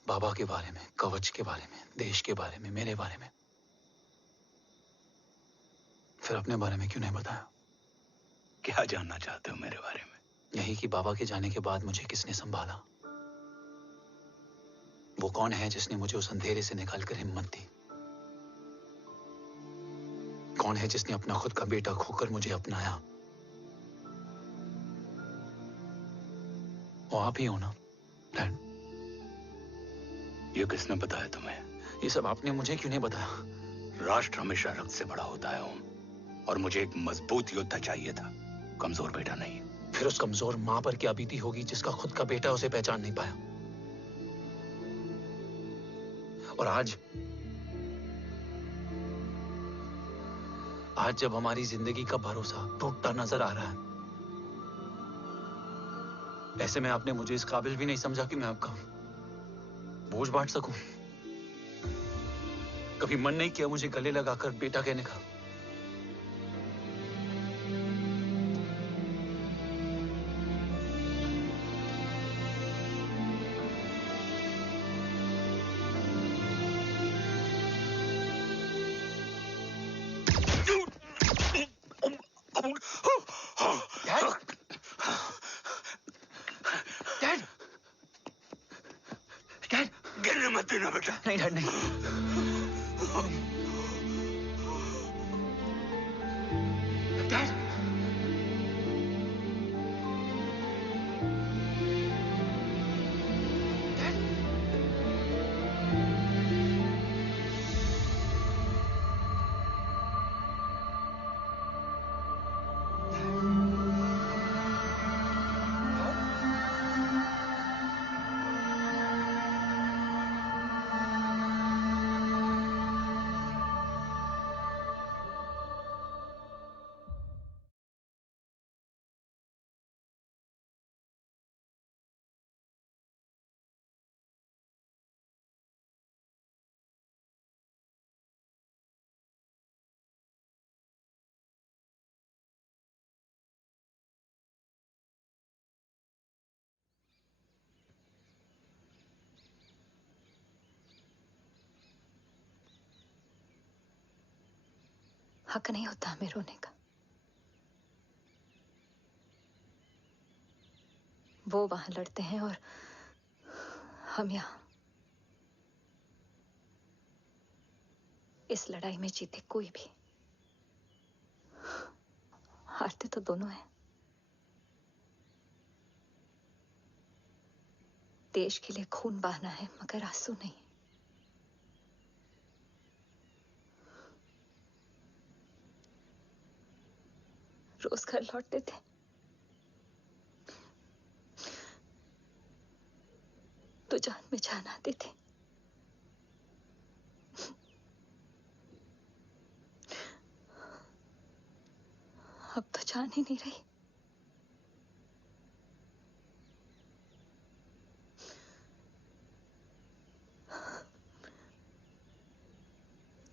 बाबा के बारे में, कवच के बारे में, देश के बारे में, मेरे बारे में। फिर अपने बारे में क्यों नहीं बताया? क्या जानना चाहते हो मेरे बारे में? यही कि बाबा के जाने के बाद मुझे किसने संभाला? वो कौन है जिसने मुझे उस अंधेरे से निकालकर हिम्मत दी? कौन है जिसने अपना खुद का बेटा खोकर मुझे अपनाया? वो आप ही हो ना, डैड? ये किसने बताया तुम्हें? ये सब आपने मुझे क्यों नहीं बताया? राष्ट्र हमेशा रक्त से बड़ा होता है ओम, और मुझे एक मजबूत योद्धा चाहिए था, कमजोर बेटा नहीं। फिर उस कमजोर मां पर क्या बीती होगी जिसका खुद का बेटा उसे पहचान नहीं पाया? और आज जब हमारी जिंदगी का भरोसा टूटता नजर आ रहा है, ऐसे में आपने मुझे इस काबिल भी नहीं समझा कि मैं आपका बोझ बांट सकूं। कभी मन नहीं किया मुझे गले लगाकर बेटा कहने का? नहीं डैड, नहीं। डैड, हक नहीं होता हमें रोने का। वो वहां लड़ते हैं और हम यहां। इस लड़ाई में जीते कोई भी, हारते तो दोनों हैं। देश के लिए खून बहाना है, मगर आंसू नहीं। रोज घर लौटते थे, तो जान में जान आती थी। अब तो जान ही नहीं रही।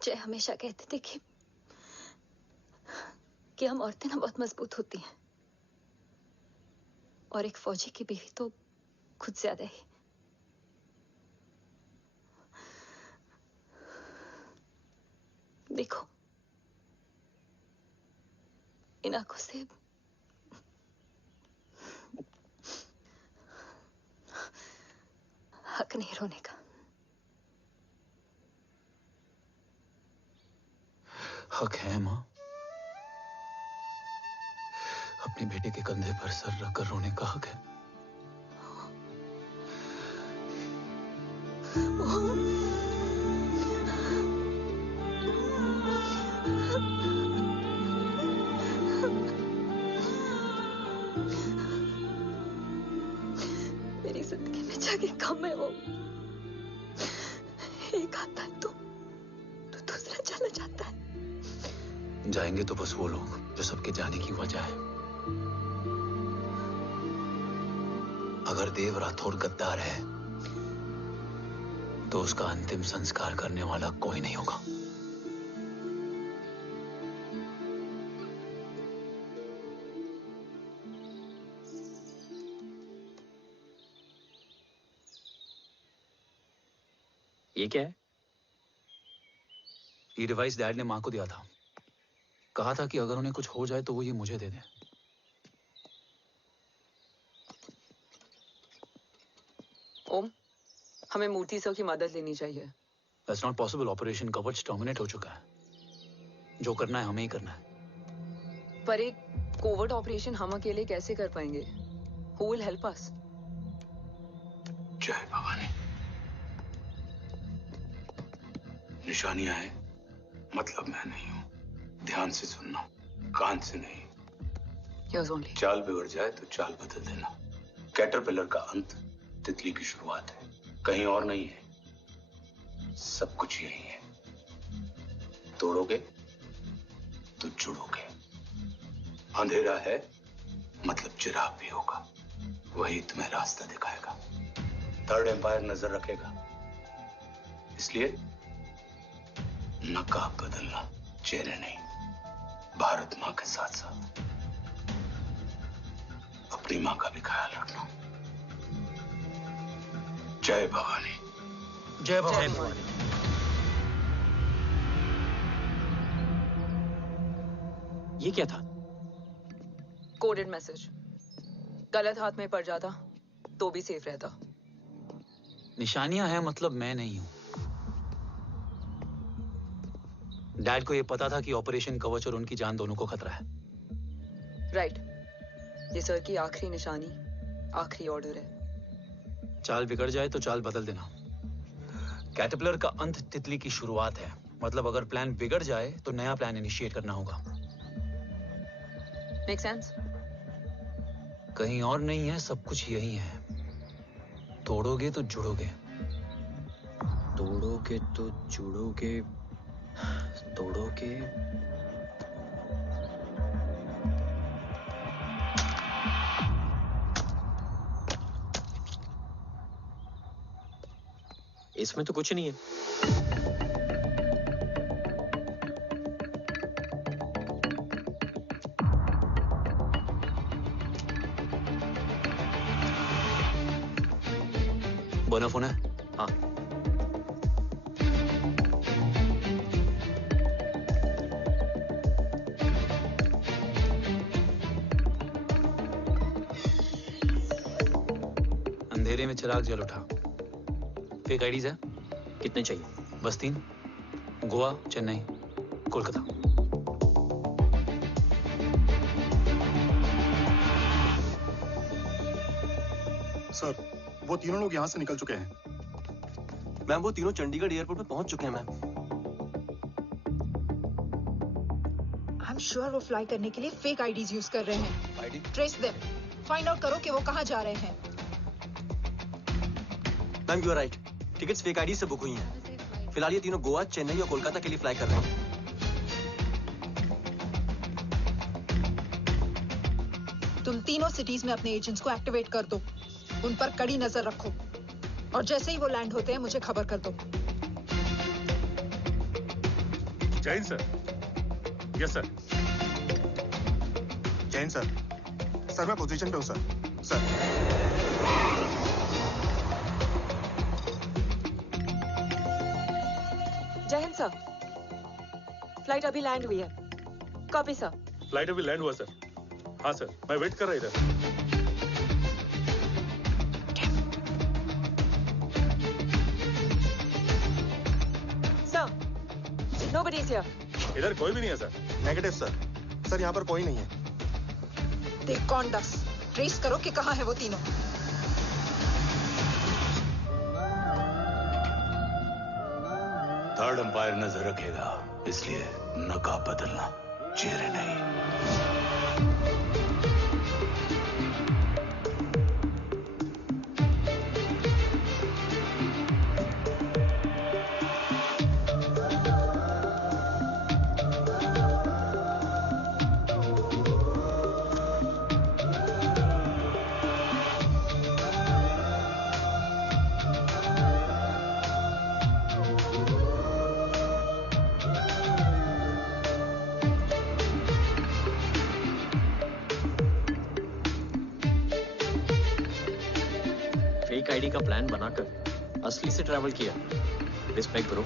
जय हमेशा कहते थे कि हम औरतें ना बहुत मजबूत होती हैं, और एक फौजी की बीवी तो खुद ज्यादा ही। देखो, इन आंखों से हक नहीं रोने का। हक है माँ, अपने बेटे के कंधे पर सर रखकर रोने का हक है। मेरी जिंदगी में जगह कम है वो। एक आता है तो दूसरा चला जाता है। जाएंगे तो बस वो लोग जो सबके जाने की वजह है। अगर देव राठौर गद्दार है तो उसका अंतिम संस्कार करने वाला कोई नहीं होगा। ये क्या है? ये डिवाइस डैड ने मां को दिया था। कहा था कि अगर उन्हें कुछ हो जाए तो वो ये मुझे दे दें। ओम, हमें मूर्ति सर की मदद लेनी चाहिए। That's not possible. ऑपरेशन कवच टर्मिनेट हो चुका है। जो करना है हमें ही करना है। पर एक कोवर्ट ऑपरेशन हम अकेले कैसे कर पाएंगे? Who will help us? जय भवानी। निशानियां हैं, मतलब मैं नहीं हूं। ध्यान से सुनना, कान से नहीं। Yes, only. चाल बिगड़ जाए तो चाल बदल देना। कैटरपिलर का अंत तितली की शुरुआत है, कहीं और नहीं है। सब कुछ यही है। तोड़ोगे तो जुड़ोगे। अंधेरा है मतलब चिराग भी होगा, वही तुम्हें रास्ता दिखाएगा। थर्ड एम्पायर नजर रखेगा, इसलिए नकाब बदलना, चेहरे नहीं। भारत मां के साथ साथ अपनी मां का भी ख्याल रखना। जय भवानी। जय भवानी। ये क्या था? Coded message. गलत हाथ में पड़ जाता तो भी सेफ रहता। निशानियां हैं मतलब मैं नहीं हूं। डैड को यह पता था कि ऑपरेशन कवच और उनकी जान दोनों को खतरा है। राइट। ये सर की आखिरी निशानी, आखिरी ऑर्डर है। चाल बिगड़ जाए तो चाल बदल देना। कैटरपिलर का अंत तितली की शुरुआत है, मतलब अगर प्लान बिगड़ जाए तो नया प्लान इनिशिएट करना होगा। Make sense? कहीं और नहीं है, सब कुछ यही है। तोड़ोगे तो जुड़ोगे। तोड़ोगे तो जुड़ोगे। तोड़ोगे। इसमें तो कुछ नहीं है। बोना फोन है? हाँ। अंधेरे में चिराग जल उठा। फेक आईडीज है? कितने चाहिए? बस 3। गोवा, चेन्नई, कोलकाता। सर, वो तीनों लोग यहाँ से निकल चुके हैं। मैम, वो तीनों चंडीगढ़ एयरपोर्ट पे पहुंच चुके हैं मैम। आई एम श्योर वो फ्लाई करने के लिए फेक आईडीज यूज कर रहे हैं। ID? Trace them. Find out करो कि वो कहाँ जा रहे हैं। Ma'am, you are right. Tickets fake ID से बुक हुई हैं। फिलहाल ये तीनों गोवा, चेन्नई और कोलकाता के लिए फ्लाई कर रहे हैं। तुम तीनों सिटीज में अपने एजेंट्स को एक्टिवेट कर दो। उन पर कड़ी नजर रखो और जैसे ही वो लैंड होते हैं मुझे खबर कर दो। Jain sir. Yes sir. Jain sir. Sir मैं पोजीशन पे हूँ सर। सर। जय हिंद सर। फ्लाइट अभी लैंड हुई है। Copy sir. फ्लाइट अभी लैंड हुआ सर। हाँ सर, मैं वेट कर रहा इधर। Nobody is here. इधर कोई भी नहीं है सर। Negative sir. सर यहाँ पर कोई नहीं है। देख कौन डस, ट्रेस करो कि कहाँ है वो तीनों। थर्ड अंपायर नजर रखेगा, इसलिए नकाब बदलना, चेहरे नहीं। आईडी का प्लान बनाकर असली से ट्रैवल किया। Respect bro.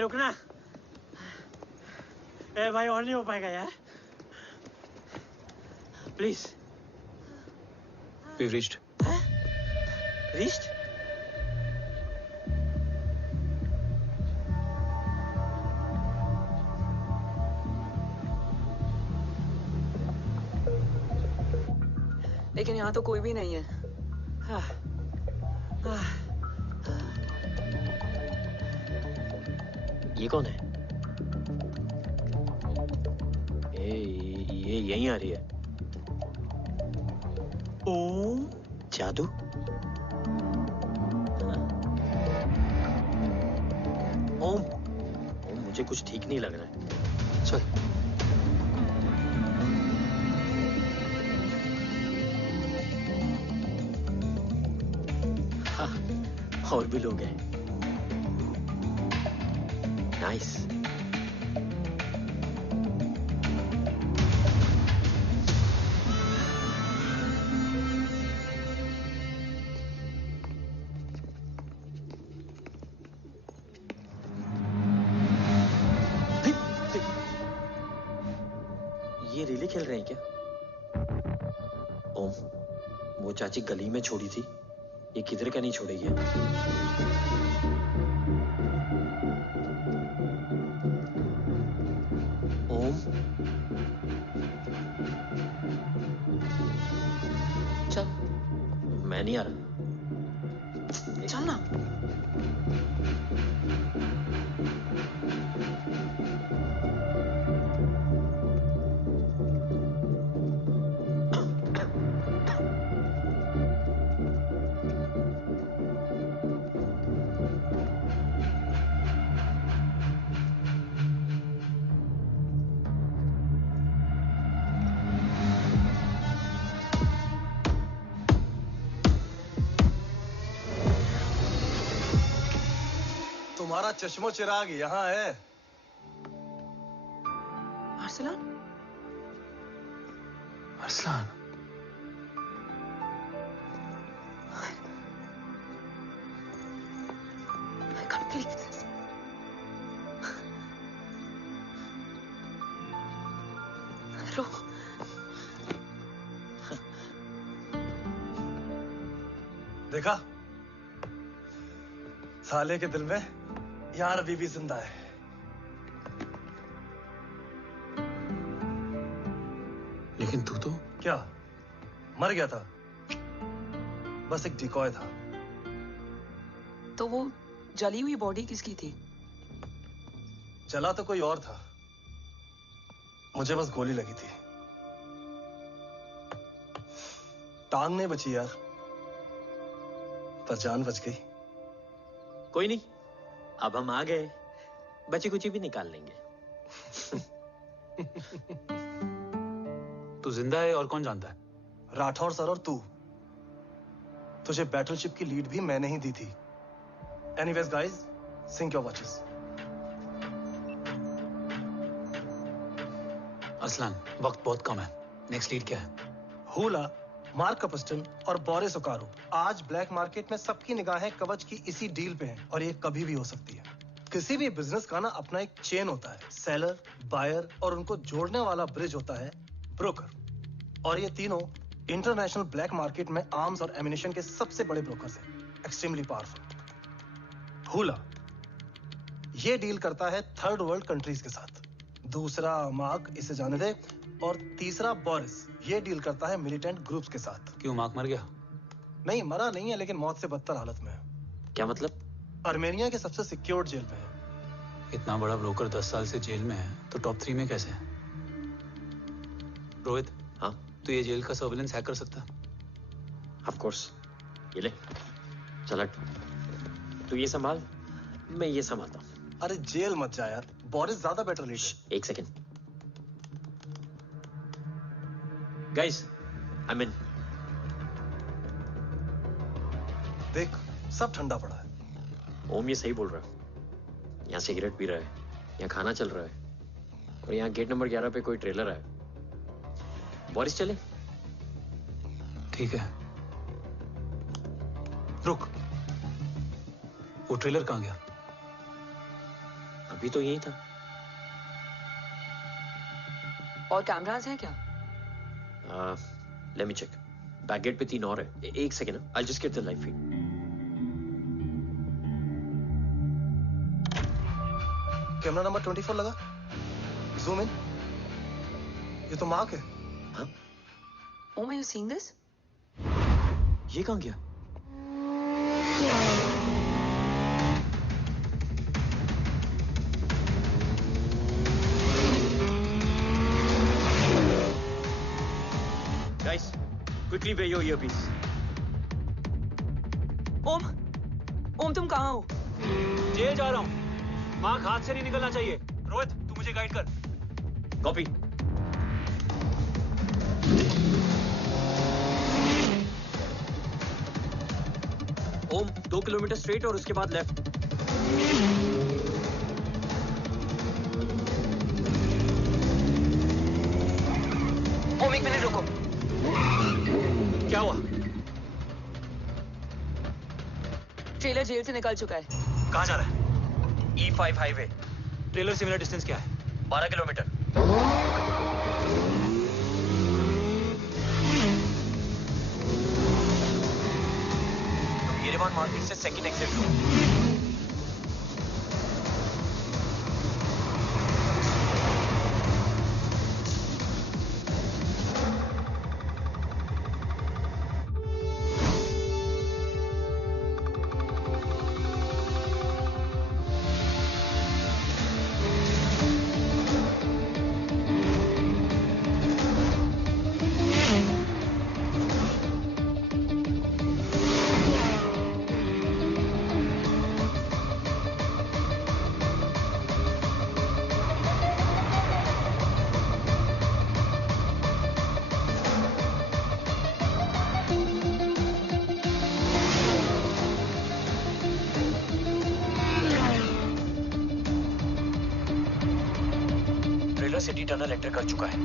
रुकना। ए भाई और नहीं हो पाएगा यार। प्लीज। We've reached. Reached? लेकिन यहाँ तो कोई भी नहीं है। ये कौन है? ये यहीं आ रही है। ओम जादू? ओम मुझे कुछ ठीक नहीं लग रहा है। चल। हाँ, और भी लोग हैं। नाइस। ये रिले खेल रहे हैं क्या? ओम, वो चाची गली में छोड़ी थी, ये किधर का नहीं छोड़ेगी। ओम, चल। मैं नहीं आ रहा। चल ना। तुम्हारा चश्मो चिराग यहाँ है। Arsalan? Arsalan? I can't believe this. रो। देखा? साले के दिल में यार अभी भी जिंदा है। लेकिन तू तो क्या मर गया था? बस एक डिकॉय था। तो वो जली हुई बॉडी किसकी थी? जला तो कोई और था, मुझे बस गोली लगी थी। टांग नहीं बची यार, पर जान बच गई। कोई नहीं, अब हम आ गए, बची कुची भी निकाल लेंगे। तू जिंदा है और कौन जानता है? राठौर सर और तू। तुझे बैटलशिप की लीड भी मैंने ही दी थी। Anyways guys, sync your watches. Aslan, वक्त बहुत कम है। नेक्स्ट लीड क्या है? हुला, मार्क कपस्टन और बोरिस ओकारो। आज ब्लैक मार्केट में सबकी निगाहें कवच की इसी डील पे हैं और ये कभी भी हो सकती है। किसी भी बिजनेस का ना अपना एक चेन होता है, सेलर, बायर और उनको जोड़ने वाला ब्रिज होता है ब्रोकर। और ये तीनों इंटरनेशनल ब्लैक मार्केट में आर्म्स और एमिनेशन के सबसे बड़े ब्रोकर्स हैं, एक्सट्रीमली पावरफुल। हुला ये डील करता है थर्ड वर्ल्ड कंट्रीज के साथ। दूसरा मार्क, इसे जाने दे। और तीसरा बोरिस, ये डील करता है मिलिटेंट ग्रुप्स के साथ। क्यों, मार्क मर गया? नहीं, मरा नहीं है, लेकिन मौत से बदतर हालत में है। क्या मतलब? आर्मेनिया के सबसे सिक्योर्ड जेल में है। इतना बड़ा ब्रोकर 10 साल से जेल में है तो टॉप 3 में कैसे है? रोहित, हाँ, तो ये जेल का सर्विलेंस हैक कर सकता? Of course. ये ले, चल हट। तू ये संभाल, मैं ये संभालता हूँ। अरे जेल मत जा यार, बोरिस ज्यादा बेटर लीडर। एक सेकेंड गाइस, आई मीन। देख, सब ठंडा पड़ा है। ओम ये सही बोल रहा है। यहाँ सिगरेट पी रहा है, यहाँ खाना चल रहा है, और यहाँ गेट नंबर 11 पे कोई ट्रेलर है। बोरिस चले? ठीक है। रुक, वो ट्रेलर कहाँ गया? अभी तो यही था। और कैमरास हैं क्या? Let me check. Back gate पे 3 और है। एक second, I just get the live feed. Camera number 24 लगा। Zoom in. ये तो मार्क है। हाँ? Oh, are you seeing this? ये कहाँ गया? Guys, quickly wear your earpiece. ओम, तुम कहाँ हो? जेल जा रहा हूँ। मार्क हाथ से नहीं निकलना चाहिए। रोहित, तू मुझे गाइड कर। कॉपी। ओम, 2 किलोमीटर स्ट्रेट और उसके बाद लेफ्ट। ओम, 1 मिनट रुको। क्या हुआ? ट्रेलर जेल से निकल चुका है। कहाँ जा रहा है? E5 highway. ट्रेलर से मेरा डिस्टेंस क्या है? 12 किलोमीटर। येरेवान मार्केट से सेकंड एक्सिट लो। सिटी टनल एंटर कर चुका है।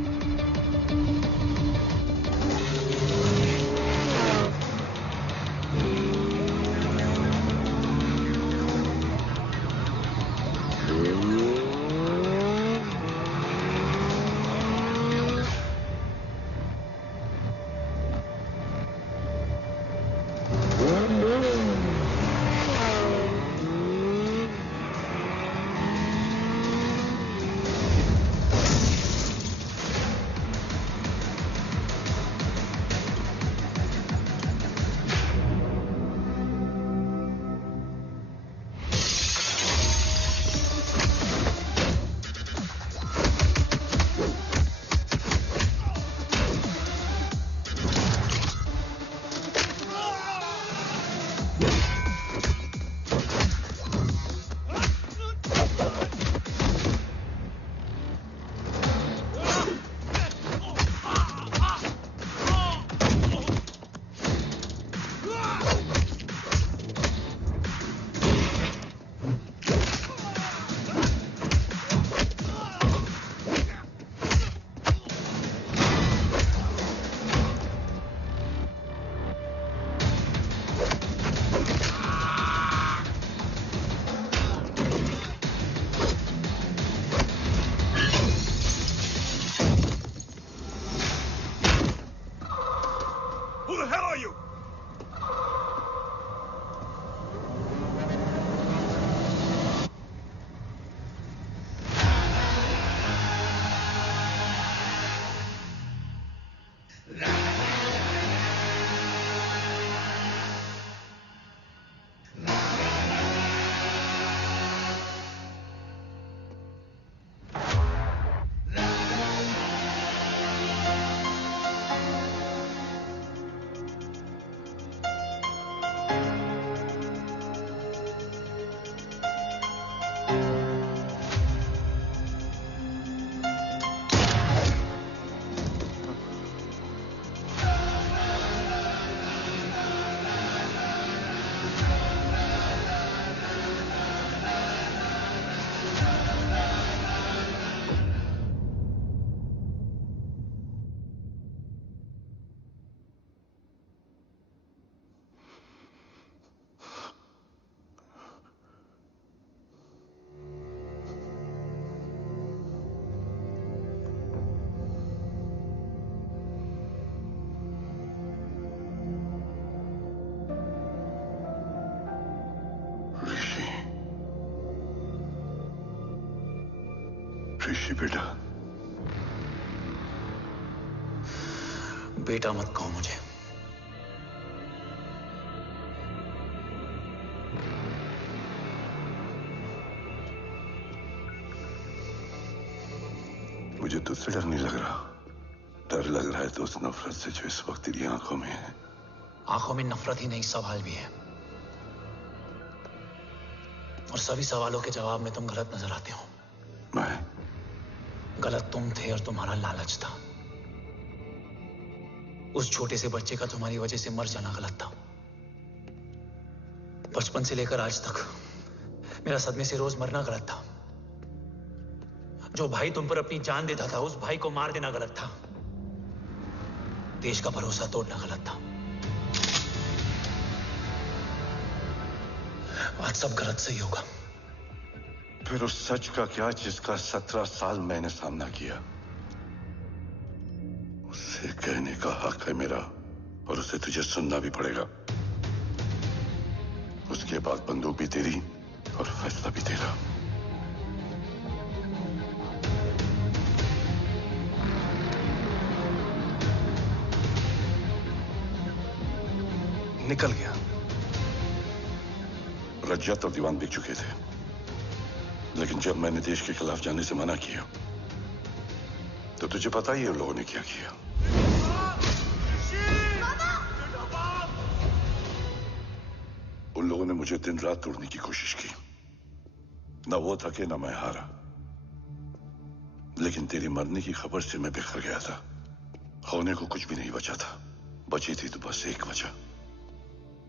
जी बेटा। बेटा मत कहो मुझे। मुझे तुझसे डर नहीं लग रहा, डर लग रहा है तो उस नफरत से जो इस वक्त तेरी आंखों में है। आंखों में नफरत ही नहीं, सवाल भी है, और सभी सवालों के जवाब में तुम गलत नजर आते हो। मैं गलत तुम थे और तुम्हारा लालच था। उस छोटे से बच्चे का तुम्हारी वजह से मर जाना गलत था। बचपन से लेकर आज तक मेरा सदमे से रोज मरना गलत था। जो भाई तुम पर अपनी जान देता था, उस भाई को मार देना गलत था। देश का भरोसा तोड़ना गलत था। आज सब गलत सही होगा। फिर उस सच का क्या जिसका 17 साल मैंने सामना किया? उसे कहने का हक है मेरा, और उसे तुझे सुनना भी पड़ेगा। उसके बाद बंदूक भी तेरी और फैसला भी तेरा। निकल गया। रज्जत और दीवान बिक चुके थे, लेकिन जब मैंने देश के खिलाफ जाने से मना किया तो तुझे पता ही है उन लोगों ने क्या किया। उन लोगों ने मुझे दिन रात तोड़ने की कोशिश की। ना वो थके ना मैं हारा, लेकिन तेरी मरने की खबर से मैं बिखर गया था। होने को कुछ भी नहीं बचा था। बची थी तो बस एक वजह,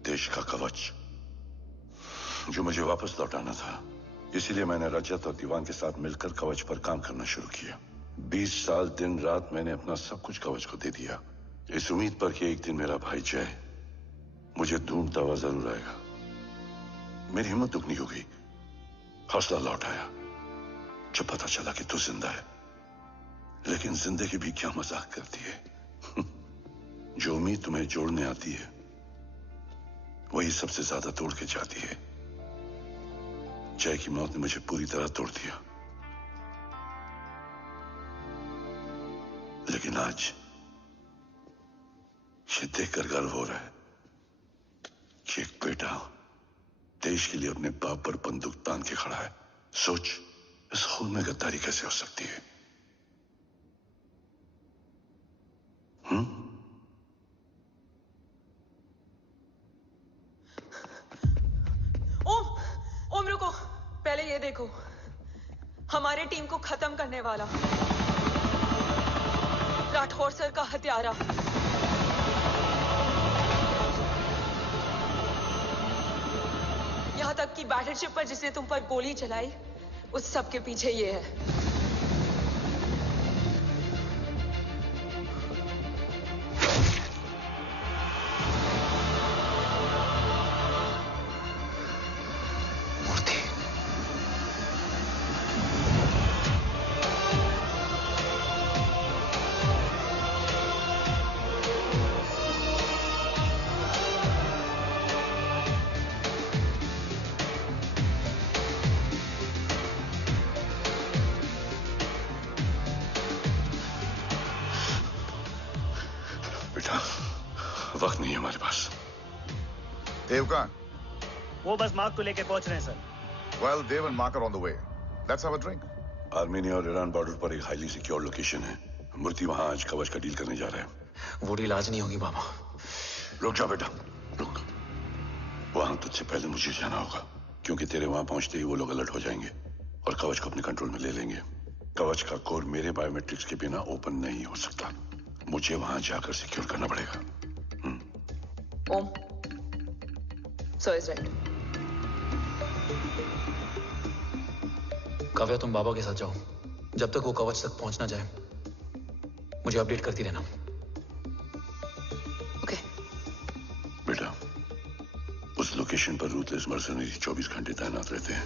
देश का कवच, जो मुझे वापस लौटाना था। इसीलिए मैंने रजत और दीवान के साथ मिलकर कवच पर काम करना शुरू किया। 20 साल दिन रात मैंने अपना सब कुछ कवच को दे दिया, इस उम्मीद पर कि एक दिन मेरा भाई जय मुझे ढूंढता हुआ जरूर आएगा। मेरी हिम्मत दुगनी हो गई, हौसला लौट आया जब पता चला कि तू जिंदा है। लेकिन जिंदगी भी क्या मजाक करती है। जो उम्मीद तुम्हें जोड़ने आती है वही सबसे ज्यादा तोड़ के जाती है। जय की मौत ने मुझे पूरी तरह तोड़ दिया, लेकिन आज ये देखकर गर्व हो रहा है कि एक बेटा देश के लिए अपने बाप पर बंदूक तान के खड़ा है। सोच, इस खून में गद्दारी कैसे हो सकती है? ओम रुको, पहले ये देखो, हमारे टीम को खत्म करने वाला राठौर सर का हत्यारा। यहां तक कि बैटलशिप पर जिसने तुम पर गोली चलाई, उस सब के पीछे ये है। वक्त नहीं है हमारे पास। देव कहाँ? वो बस मार्क को लेके पहुंच रहे हैं sir. Well, Dev and Mark are on the way. Let's have a drink. Armenia और ईरान बॉर्डर पर एक हाईली सिक्योर लोकेशन है। मूर्ति वहां आज कवच का डील करने जा रहे हैं। वो डील आज नहीं होगी बाबा। रुक जा बेटा, रुक। वहां तुझसे पहले मुझे जाना होगा, क्योंकि तेरे वहां पहुंचते ही वो लोग अलर्ट हो जाएंगे और कवच को अपने कंट्रोल में ले लेंगे। कवच का कोर मेरे बायोमेट्रिक्स के बिना ओपन नहीं हो सकता। मुझे वहां जाकर सिक्योर करना पड़ेगा। ओम, सर इज राइट। काव्या, तुम बाबा के साथ जाओ। जब तक वो कवच तक पहुंच ना जाए मुझे अपडेट करती रहना। ओके। बेटा, उस लोकेशन पर रूथलेस मर्सनरी 24 घंटे तैनात रहते हैं।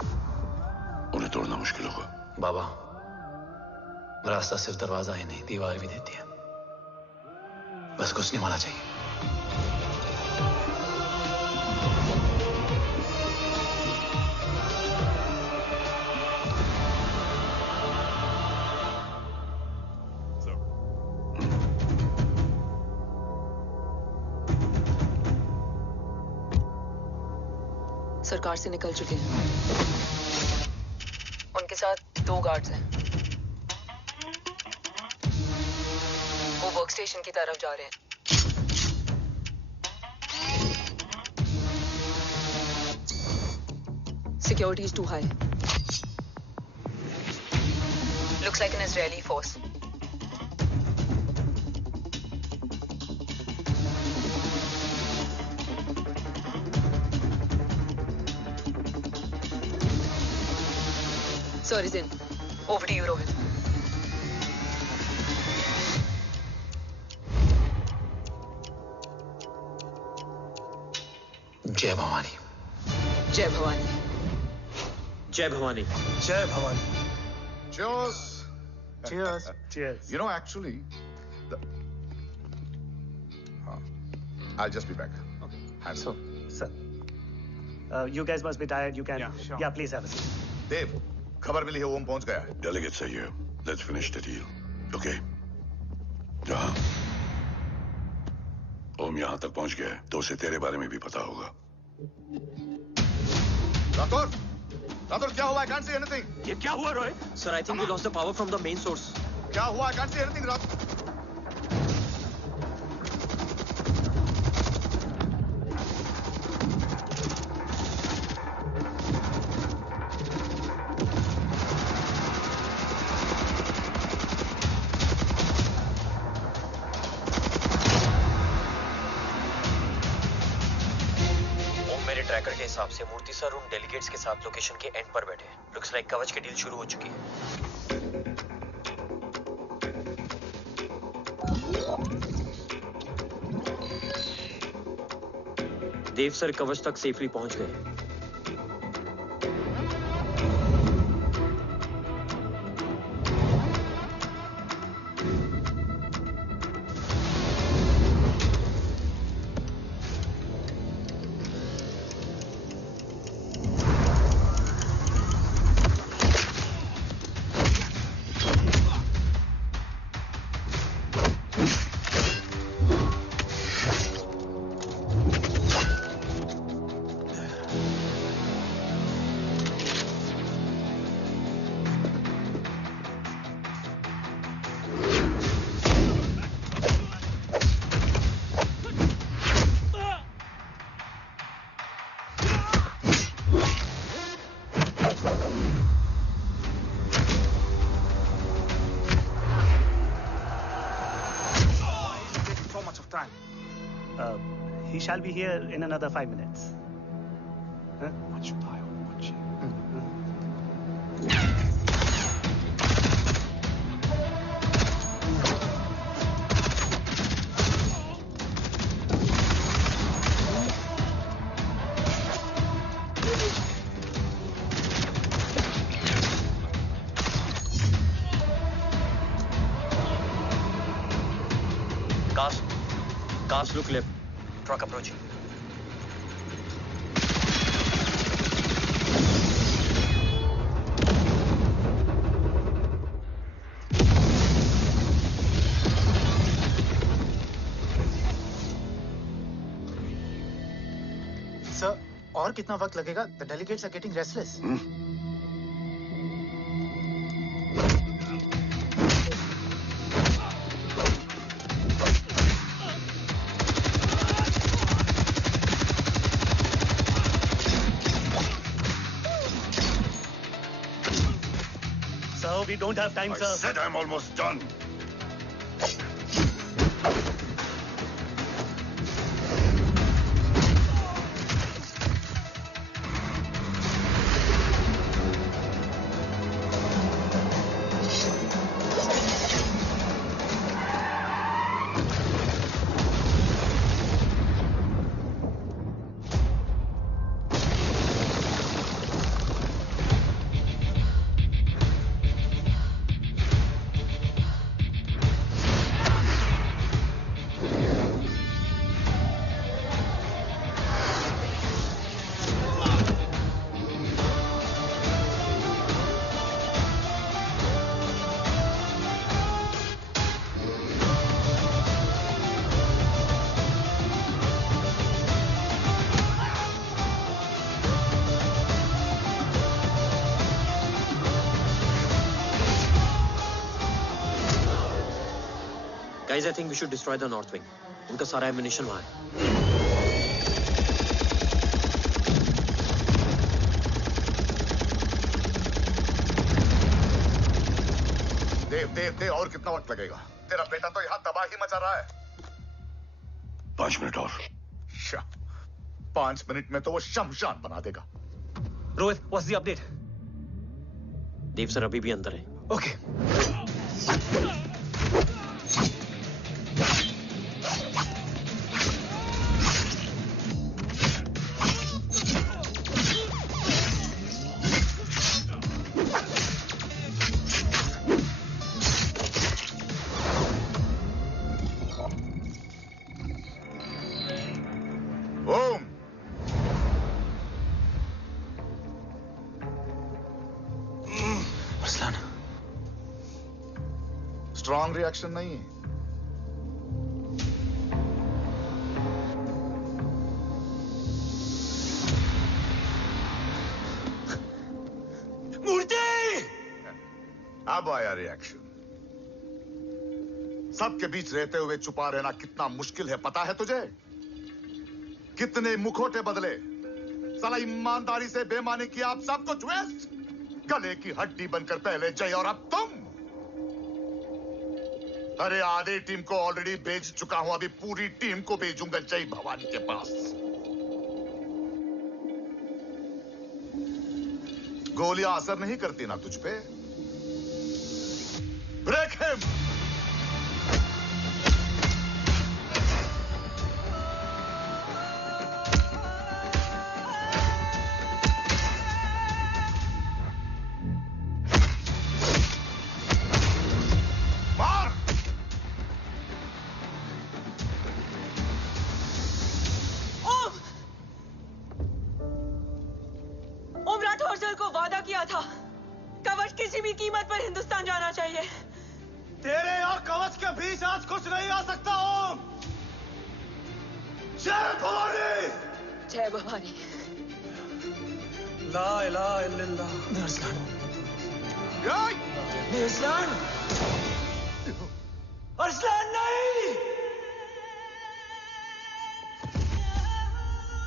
उन्हें तोड़ना मुश्किल होगा। बाबा, रास्ता सिर्फ दरवाजा ही नहीं, दीवार भी देती है। बस घुसने वाला चाहिए। सरकार से निकल चुके हैं। उनके साथ 2 गार्ड्स हैं। वो वर्क स्टेशन की तरफ जा रहे हैं। Security is too high. Looks like an Israeli force. Sir is in. Over to you, Rohit. जय Bhavani. Jai Bhavani. Jai Bhavani. Jai Bhavani. Cheers. Cheers. Cheers. You know, actually, I'll just be back. Okay. Hands So, sir, you guys must be tired. You can. Yeah, sure. Yeah, please have a seat. देव, खबर मिली है ओम पहुंच गया है। Delegates are here. Let's finish the deal. Okay? जहाँ ओम यहाँ तक पहुंच गया है तो उसे तेरे बारे में भी पता होगा। राठौर, राठौर क्या हुआ? I can't see anything. ये क्या हुआ Rohit? Sir, I think we lost the power from the main source. क्या हुआ? I can't see anything, Rathore. Tracker के हिसाब से मूर्ति सर उन डेलीगेट्स के साथ लोकेशन के एंड पर बैठे। लुक्स लाइक कवच की डील शुरू हो चुकी है। देव सर कवच तक सेफली पहुंच गए। He shall be here in another 5 minutes. Huh? Cars look left. Truck approaching. Sir, और कितना वक्त लगेगा? The delegates are getting restless. We don't have time, sir. I said I'm almost done. Guys, I think we should destroy the North Wing. उनका सारा ammunition वहाँ है. देव और कितना वक्त लगेगा? तेरा बेटा तो यहाँ तबाही मचा रहा है. 5 मिनट और. 5 मिनट में तो वो शमशान बना देगा. Rohit, what's the update? Dev sir अभी भी अंदर है. Okay. स्ट्रॉन्ग रिएक्शन नहीं है. मूर्ति! अब आया रिएक्शन. सबके बीच रहते हुए छुपा रहना कितना मुश्किल है पता है तुझे? कितने मुखौटे बदले. साला ईमानदारी से बेईमानी किया, आप सब कुछ वेस्ट. गले की हड्डी बनकर पहले जय और अब तुम. अरे आधे टीम को ऑलरेडी भेज चुका हूं, अभी पूरी टीम को भेजूंगा जय भवानी के पास. गोलियां असर नहीं करती ना तुझ पे. Break him.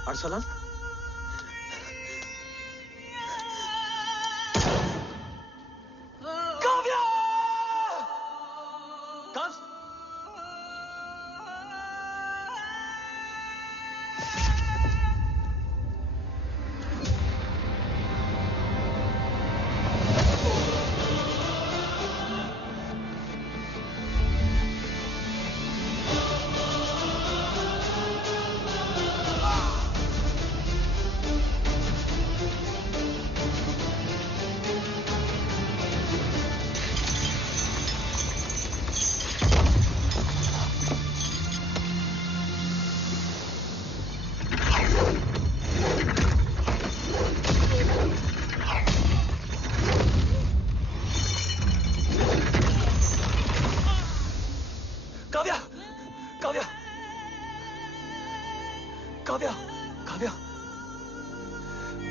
Arsalan?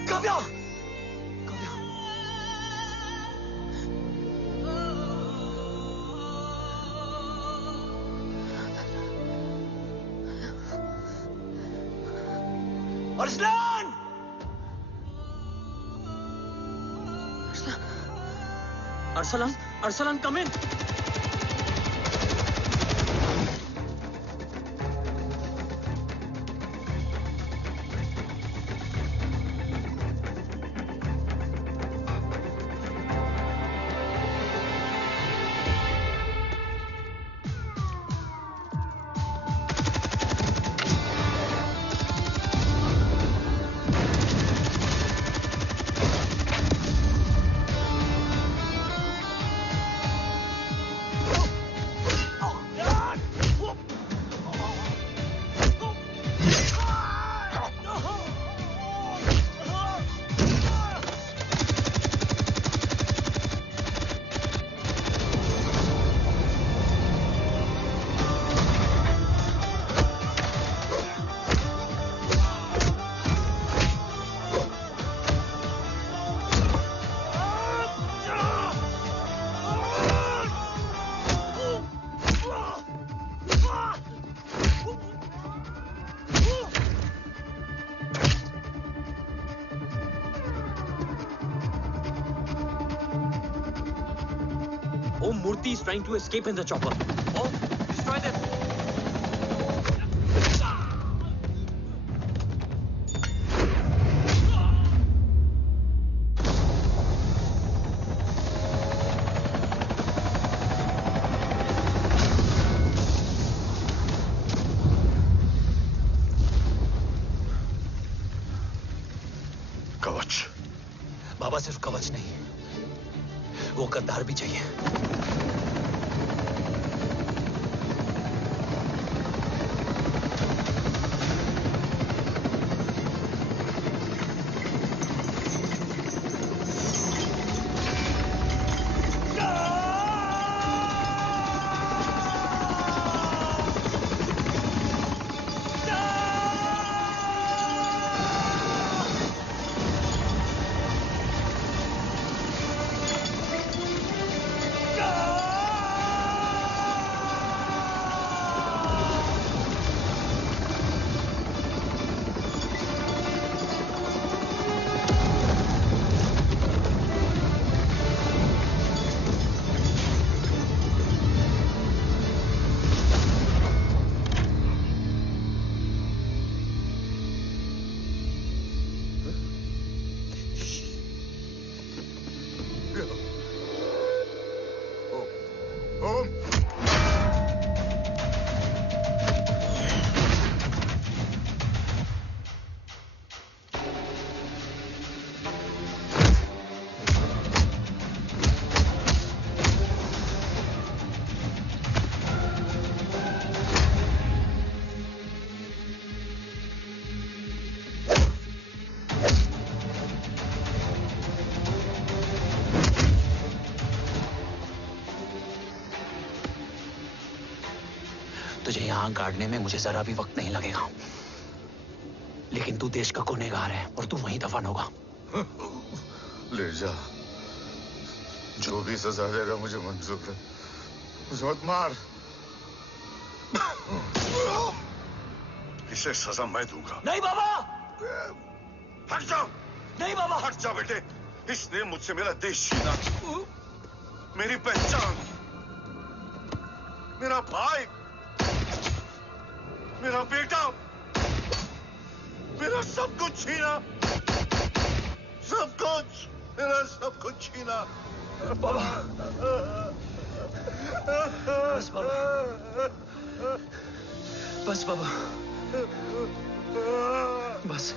Kavya! Arsalan! Arsalan, Arsalan, come in. trying to escape in the chopper. Oh, destroy them. कवच। बाबा सिर्फ कवच नहीं, वो गद्दार भी चाहिए। तुझे यहां गाड़ने में मुझे जरा भी वक्त नहीं लगेगा, लेकिन तू देश का गुनहगार है और तू वहीं दफन होगा। ले जा, जो भी सजा देगा मुझे मंजूर है, मुझे मत मार। इसे सजा मैं दूंगा। नहीं बाबा, हट जाओ। नहीं बाबा, हट जा बेटे। इसने मुझसे मेरा देश छीना, मेरी पहचान, मेरा भाई, मेरा बेटा, मेरा सब कुछ छीना, सब कुछ, मेरा सब कुछ छीना। बाबा, बस बाबा, बस बाबा, बस।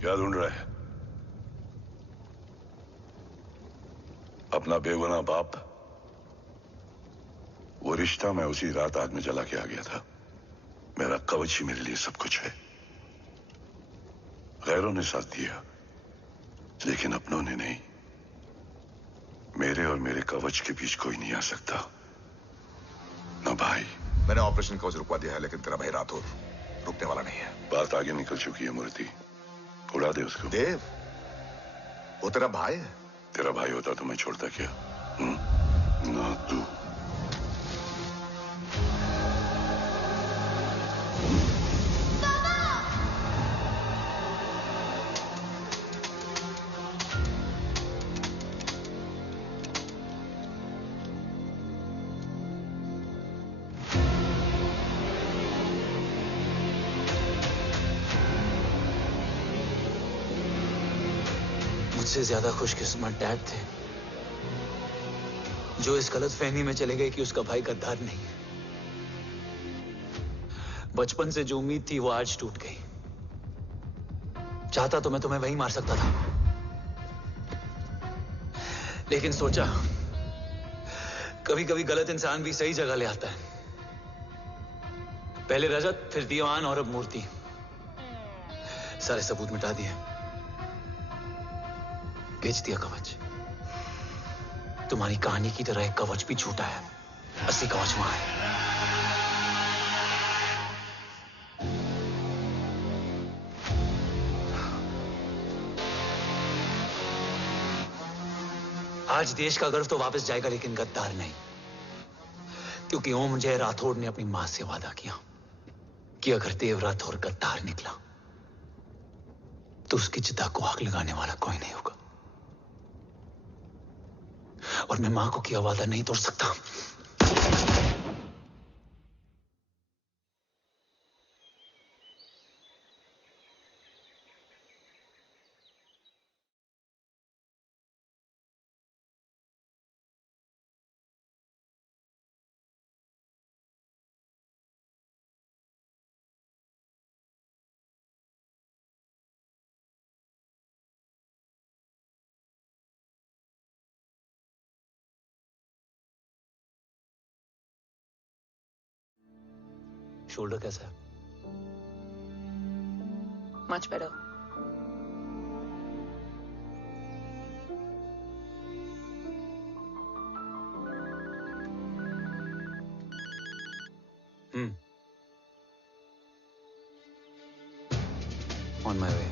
क्या ढूंढ रहा है? अपना बेगुनाह बाप। वो रिश्ता मैं उसी रात आग में जला के आ गया था। मेरा कवच ही मेरे लिए सब कुछ है। गैरों ने साथ दिया, लेकिन अपनों ने नहीं। मेरे और मेरे कवच के बीच कोई नहीं आ सकता। ना भाई। मैंने ऑपरेशन कवच रुकवा दिया है, लेकिन तेरा भाई राठौर रुकने वाला नहीं है। बात आगे निकल चुकी है मूर्ति, उड़ा दे उसको। देव, वो तेरा भाई है। तेरा भाई होता तो मैं छोड़ता क्या? ना तू। मुझसे ज्यादा खुशकिस्मत डैड थे, जो इस गलत फहमी में चले गए कि उसका भाई गद्दार नहीं है। बचपन से जो उम्मीद थी वो आज टूट गई। चाहता तो मैं तुम्हें वहीं मार सकता था, लेकिन सोचा कभी कभी गलत इंसान भी सही जगह ले आता है। पहले रजत, फिर दीवान और अब मूर्ति। सारे सबूत मिटा दिए, बेच दिया कवच। तुम्हारी कहानी की तरह एक कवच भी छूटा है, असली कवच वहां है। आज देश का गर्व तो वापस जाएगा, लेकिन गद्दार नहीं, क्योंकि ओम जय राठौड़ ने अपनी मां से वादा किया कि अगर देव राठौड़ गद्दार निकला तो उसकी चिता को आग लगाने वाला कोई नहीं होगा। और मैं मां को किया वादा नहीं तोड़ सकता। शोल्डर कैसा है? Much better. On my way.